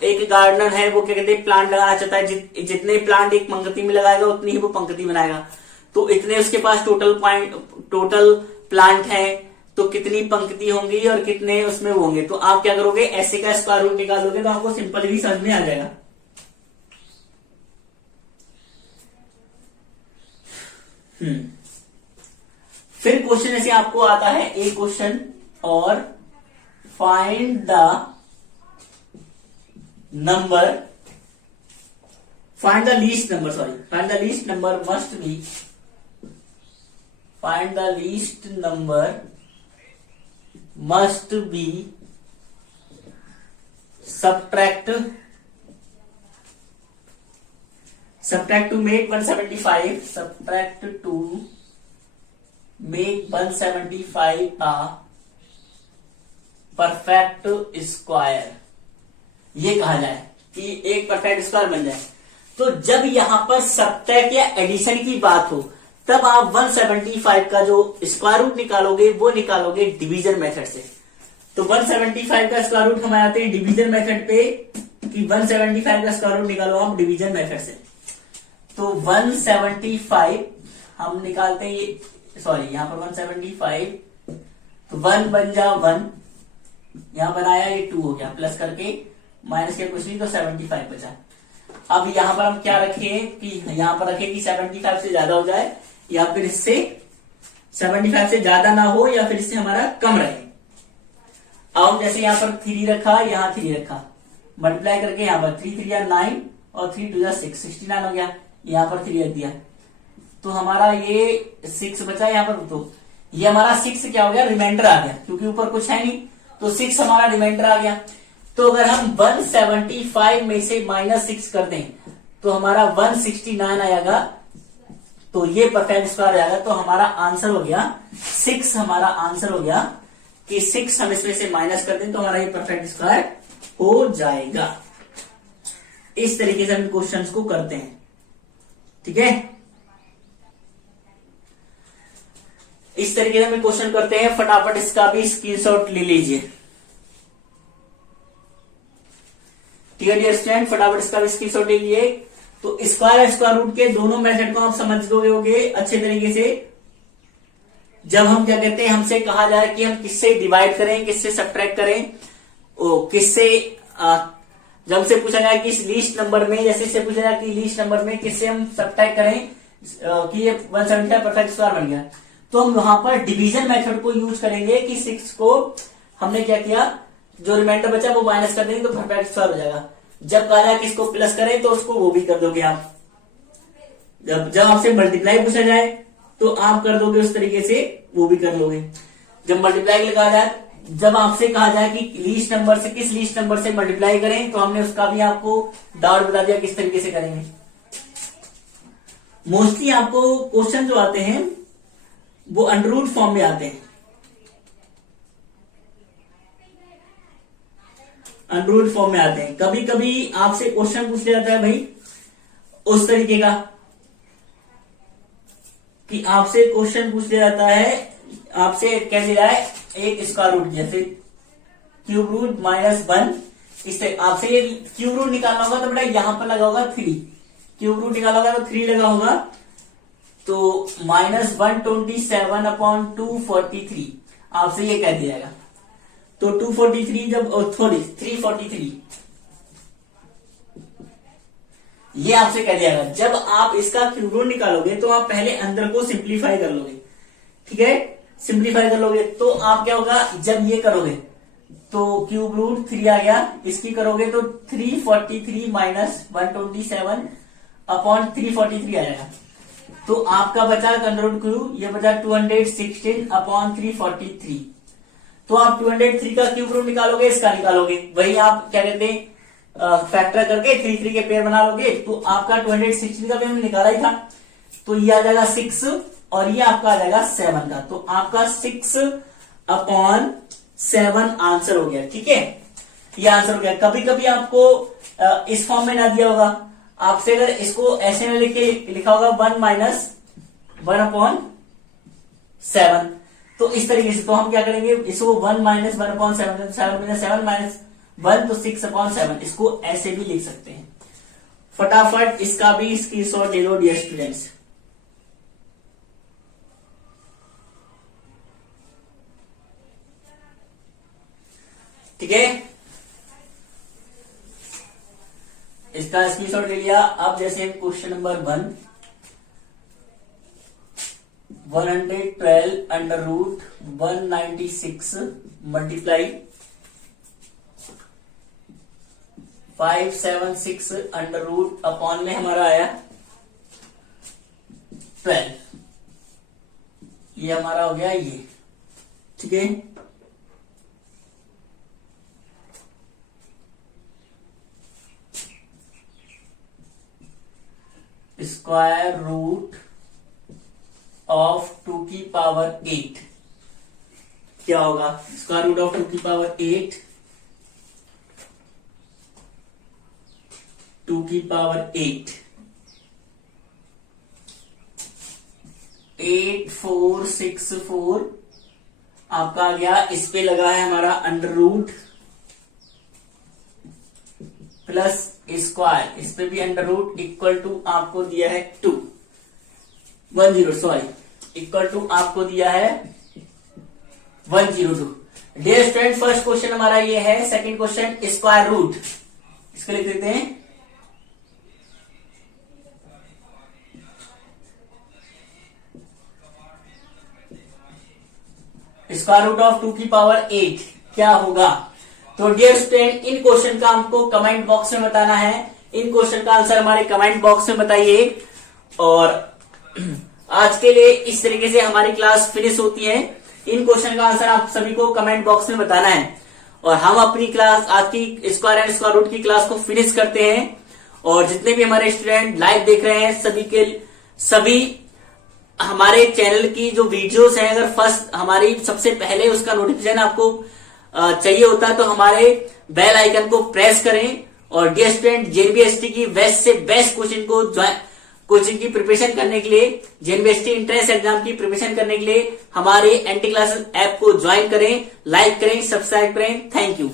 एक गार्डनर है, वो क्या कहते हैं प्लांट लगाना चाहता है, जितने प्लांट एक पंक्ति में लगाएगा उतनी ही वो पंक्ति बनाएगा। तो इतने उसके पास टोटल प्लांट है, तो कितनी पंक्ति होंगी और कितने उसमें वो होंगे। तो आप क्या करोगे, ऐसे का स्क्वायर रूट निकालोगे तो आपको सिंपल ही समझ में आ जाएगा। फिर क्वेश्चन ऐसे आपको आता है एक क्वेश्चन, और find the number, find the least number, sorry find the least number must be, find the least number must be subtract to make 175, subtract to make 175 a perfect square. ये कहा जाए कि एक परफेक्ट स्क्वायर बन जाए। तो जब यहां पर सबट्रैक्ट या एडिशन की बात हो, तब आप 175 का जो स्क्वायर रूट निकालोगे वो निकालोगे डिवीजन मेथड से। तो 175 का स्क्वायर रूट हमारे आते हैं डिवीजन मेथड पे, कि 175 का स्क्वायर रूट निकालो आप डिवीजन मेथड से। तो 175 हम निकालते हैं, ये सॉरी यहां पर 175, तो 1 बन जा 1, यहां बनाया ये 2 हो गया, प्लस करके माइनस के कुछ नहीं, तो 75 बचा। अब यहां पर हम क्या रखें, कि यहां पर रखें कि 75 से ज्यादा हो जाए, या फिर इससे 75 से ज्यादा ना हो, या फिर इससे हमारा कम रहे। अब हम जैसे यहां पर 3 रखा, यहां 3 रखा, मल्टीप्लाई करके यहां पर 3 3 9 और 3 2 6, 69 हो गया, यहां पर 3 रख दिया, तो हमारा ये 6 बचा यहाँ पर। तो ये हमारा 6 क्या हो गया, रिमाइंडर आ गया, क्योंकि ऊपर कुछ है नहीं, तो 6 हमारा रिमाइंडर आ गया। तो अगर हम 175 में से -6 कर दें तो हमारा 169 आएगा, तो ये परफेक्ट स्क्वायर आएगा। तो हमारा आंसर हो गया 6, हमारा आंसर हो गया कि 6 हम इसमें से माइनस कर दें तो हमारा ये परफेक्ट स्क्वायर हो जाएगा। इस तरीके से हम क्वेश्चंस को करते हैं, ठीक है। इस तरीके से हम क्वेश्चन करते हैं, फटाफट इसका भी स्क्रीनशॉट ले लीजिए, ठीक है डियर स्टूडेंट, फटाफट इसका भी स्क्रीनशॉट ले लीजिए। तो स्क्वायर और स्क्वायर रूट के दोनों मेथड को आप समझ दोगे अच्छे तरीके से। जब हम क्या कहते हैं, हमसे कहा जाए कि हम किससे डिवाइड करें, किससे सब्ट्रैक्ट करें, किससे जब हमसे पूछा जाए कि इस लीस्ट नंबर में, जैसे इससे पूछा जाए कि लीस्ट नंबर में किससे हम सब्ट्रैक्ट करें कि ये 175 परफेक्ट स्क्वायर बन गया, तो हम वहां पर डिवीजन मेथड को यूज करेंगे कि 6 को हमने क्या किया, जो रिमाइंडर बचा वो माइनस कर देंगे तो परफेक्ट स्क्वायर हो जाएगा। जब कहा जाए कि इसको प्लस करें तो उसको वो भी कर दोगे आप। जब आपसे मल्टीप्लाई पूछा जाए तो आप कर दोगे उस तरीके से, वो भी कर लोगे। जब मल्टीप्लाई लगा जाए, जब आपसे कहा जाए कि लीस्ट नंबर से किस लीस्ट नंबर से मल्टीप्लाई करें, तो हमने उसका भी आपको डाउट बता दिया किस तरीके से करेंगे। मोस्टली आपको क्वेश्चन जो आते हैं वो अंडर रूट फॉर्म में आते हैं। अनरूल्ड फॉर्म में आते हैं। कभी कभी आपसे क्वेश्चन पूछ लिया जाता है भाई उस तरीके का कि आपसे क्वेश्चन पूछ लिया जाता है, आपसे कह दिया है एक स्क्वायर रूट, जैसे क्यूब रूट -1, इससे आपसे ये क्यूब रूट निकालना होगा तो बेटा यहां पर लगा होगा 3, क्यूब रूट निकाला होगा तो 3 लगा होगा, तो -127/243 आपसे ये कह दिया जाएगा। तो 243 जब सॉरी 343 ये आपसे कह दिया जाएगा। जब आप इसका क्यूब रूट निकालोगे तो आप पहले अंदर को सिंप्लीफाई कर लोगे, ठीक है, सिंप्लीफाई कर लोगे तो आप क्या होगा, जब ये करोगे तो क्यूब रूट 3 आ गया, इसकी करोगे तो 343 -127/343 आ जाएगा। तो आपका बचा अंडररूट क्यूब, ये बचा 216/343। तो आप 203 का क्यूब रूट निकालोगे, इसका निकालोगे, वही आप क्या कहते हैं फैक्टर करके 3 के पेयर बना लोगे, तो आपका 216 का भी हमने निकाला ही था, तो ये आ जाएगा 6 और ये आपका आ जाएगा 7 का, तो आपका 6/7 आंसर हो गया, ठीक है, ये आंसर हो गया। कभी कभी आपको इस फॉर्म में ना दिया होगा, आपसे अगर इसको ऐसे में लिखा होगा 1 - 1/7, तो इस तरीके से, तो हम क्या करेंगे, इसको 1 - 1/7, 7 - 1 तो 6/7, इसको ऐसे भी लिख सकते हैं। फटाफट इसका भी स्क्रीनशॉट ले लो डियर स्टूडेंट्स। ठीक है, इसका स्क्रीनशॉट ले लिया। अब जैसे क्वेश्चन नंबर 1, 112/196 मल्टीप्लाई 576 अपॉन में हमारा आया 12, ये हमारा हो गया ये, ठीक है। स्क्वायर रूट ऑफ 2 की पावर 8 क्या होगा, स्क्वायर रूट ऑफ 2 की पावर 8, 2 की पावर 8, 8464 आपका आ गया। इस पे लगा है हमारा अंडर रूट प्लस स्क्वायर, इस पे भी अंडर रूट इक्वल टू आपको दिया है 102 इक्वल टू आपको दिया है 102। डियर स्टूडेंट, फर्स्ट क्वेश्चन हमारा ये है। सेकंड क्वेश्चन स्क्वायर रूट, इसको लिख देते हैं स्क्वायर रूट ऑफ 2 की पावर 8 क्या होगा। तो डियर स्टूडेंट, इन क्वेश्चन का हमको कमेंट बॉक्स में बताना है, इन क्वेश्चन का आंसर हमारे कमेंट बॉक्स में बताइए। और आज के लिए इस तरीके से हमारी क्लास फिनिश होती है। इन क्वेश्चन का आंसर आप सभी को कमेंट बॉक्स में बताना है और हम अपनी क्लास आज की स्क्वायर एंड स्क्वायर रूट की क्लास को फिनिश करते हैं। और जितने भी हमारे स्टूडेंट लाइव देख रहे हैं सभी हमारे चैनल की जो वीडियोस हैं, अगर फर्स्ट हमारी सबसे पहले उसका नोटिफिकेशन आपको चाहिए होता है तो हमारे बेल आइकन को प्रेस करें। और डियर स्टूडेंट, जेएनबीएसटी की बेस्ट से बेस्ट कोचिंग की प्रिपरेशन करने के लिए, जेएनबीएसटी एंट्रेंस एग्जाम की प्रिपरेशन करने के लिए हमारे एंटी क्लासेस ऐप को ज्वाइन करें, लाइक करें, सब्सक्राइब करें। Thank you.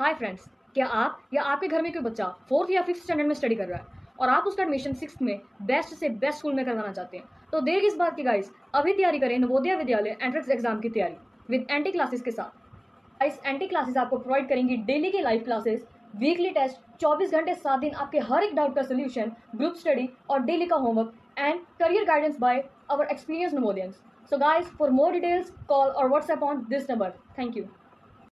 हाय फ्रेंड्स, क्या आप या आपके घर में कोई बच्चा 4th या 5th स्टैंडर्ड में स्टडी कर रहा है और आप उसका एडमिशन 6th में बेस्ट से बेस्ट स्कूल में करवाना चाहते हैं, तो देर किस बात की गाइस, अभी तैयारी करें नवोदय विद्यालय एंट्रेंस एग्जाम की तैयारी विद एंटी क्लासेस के साथ। इस एंटी क्लासेस आपको प्रोवाइड करेंगी डेली के लाइव क्लासेस, वीकली टेस्ट, 24 घंटे 7 दिन आपके हर एक डाउट का सोल्यूशन, ग्रुप स्टडी और डेली का homework and career guidance by our experience नवोदियंस। So guys, for more details call और WhatsApp on this number. Thank you.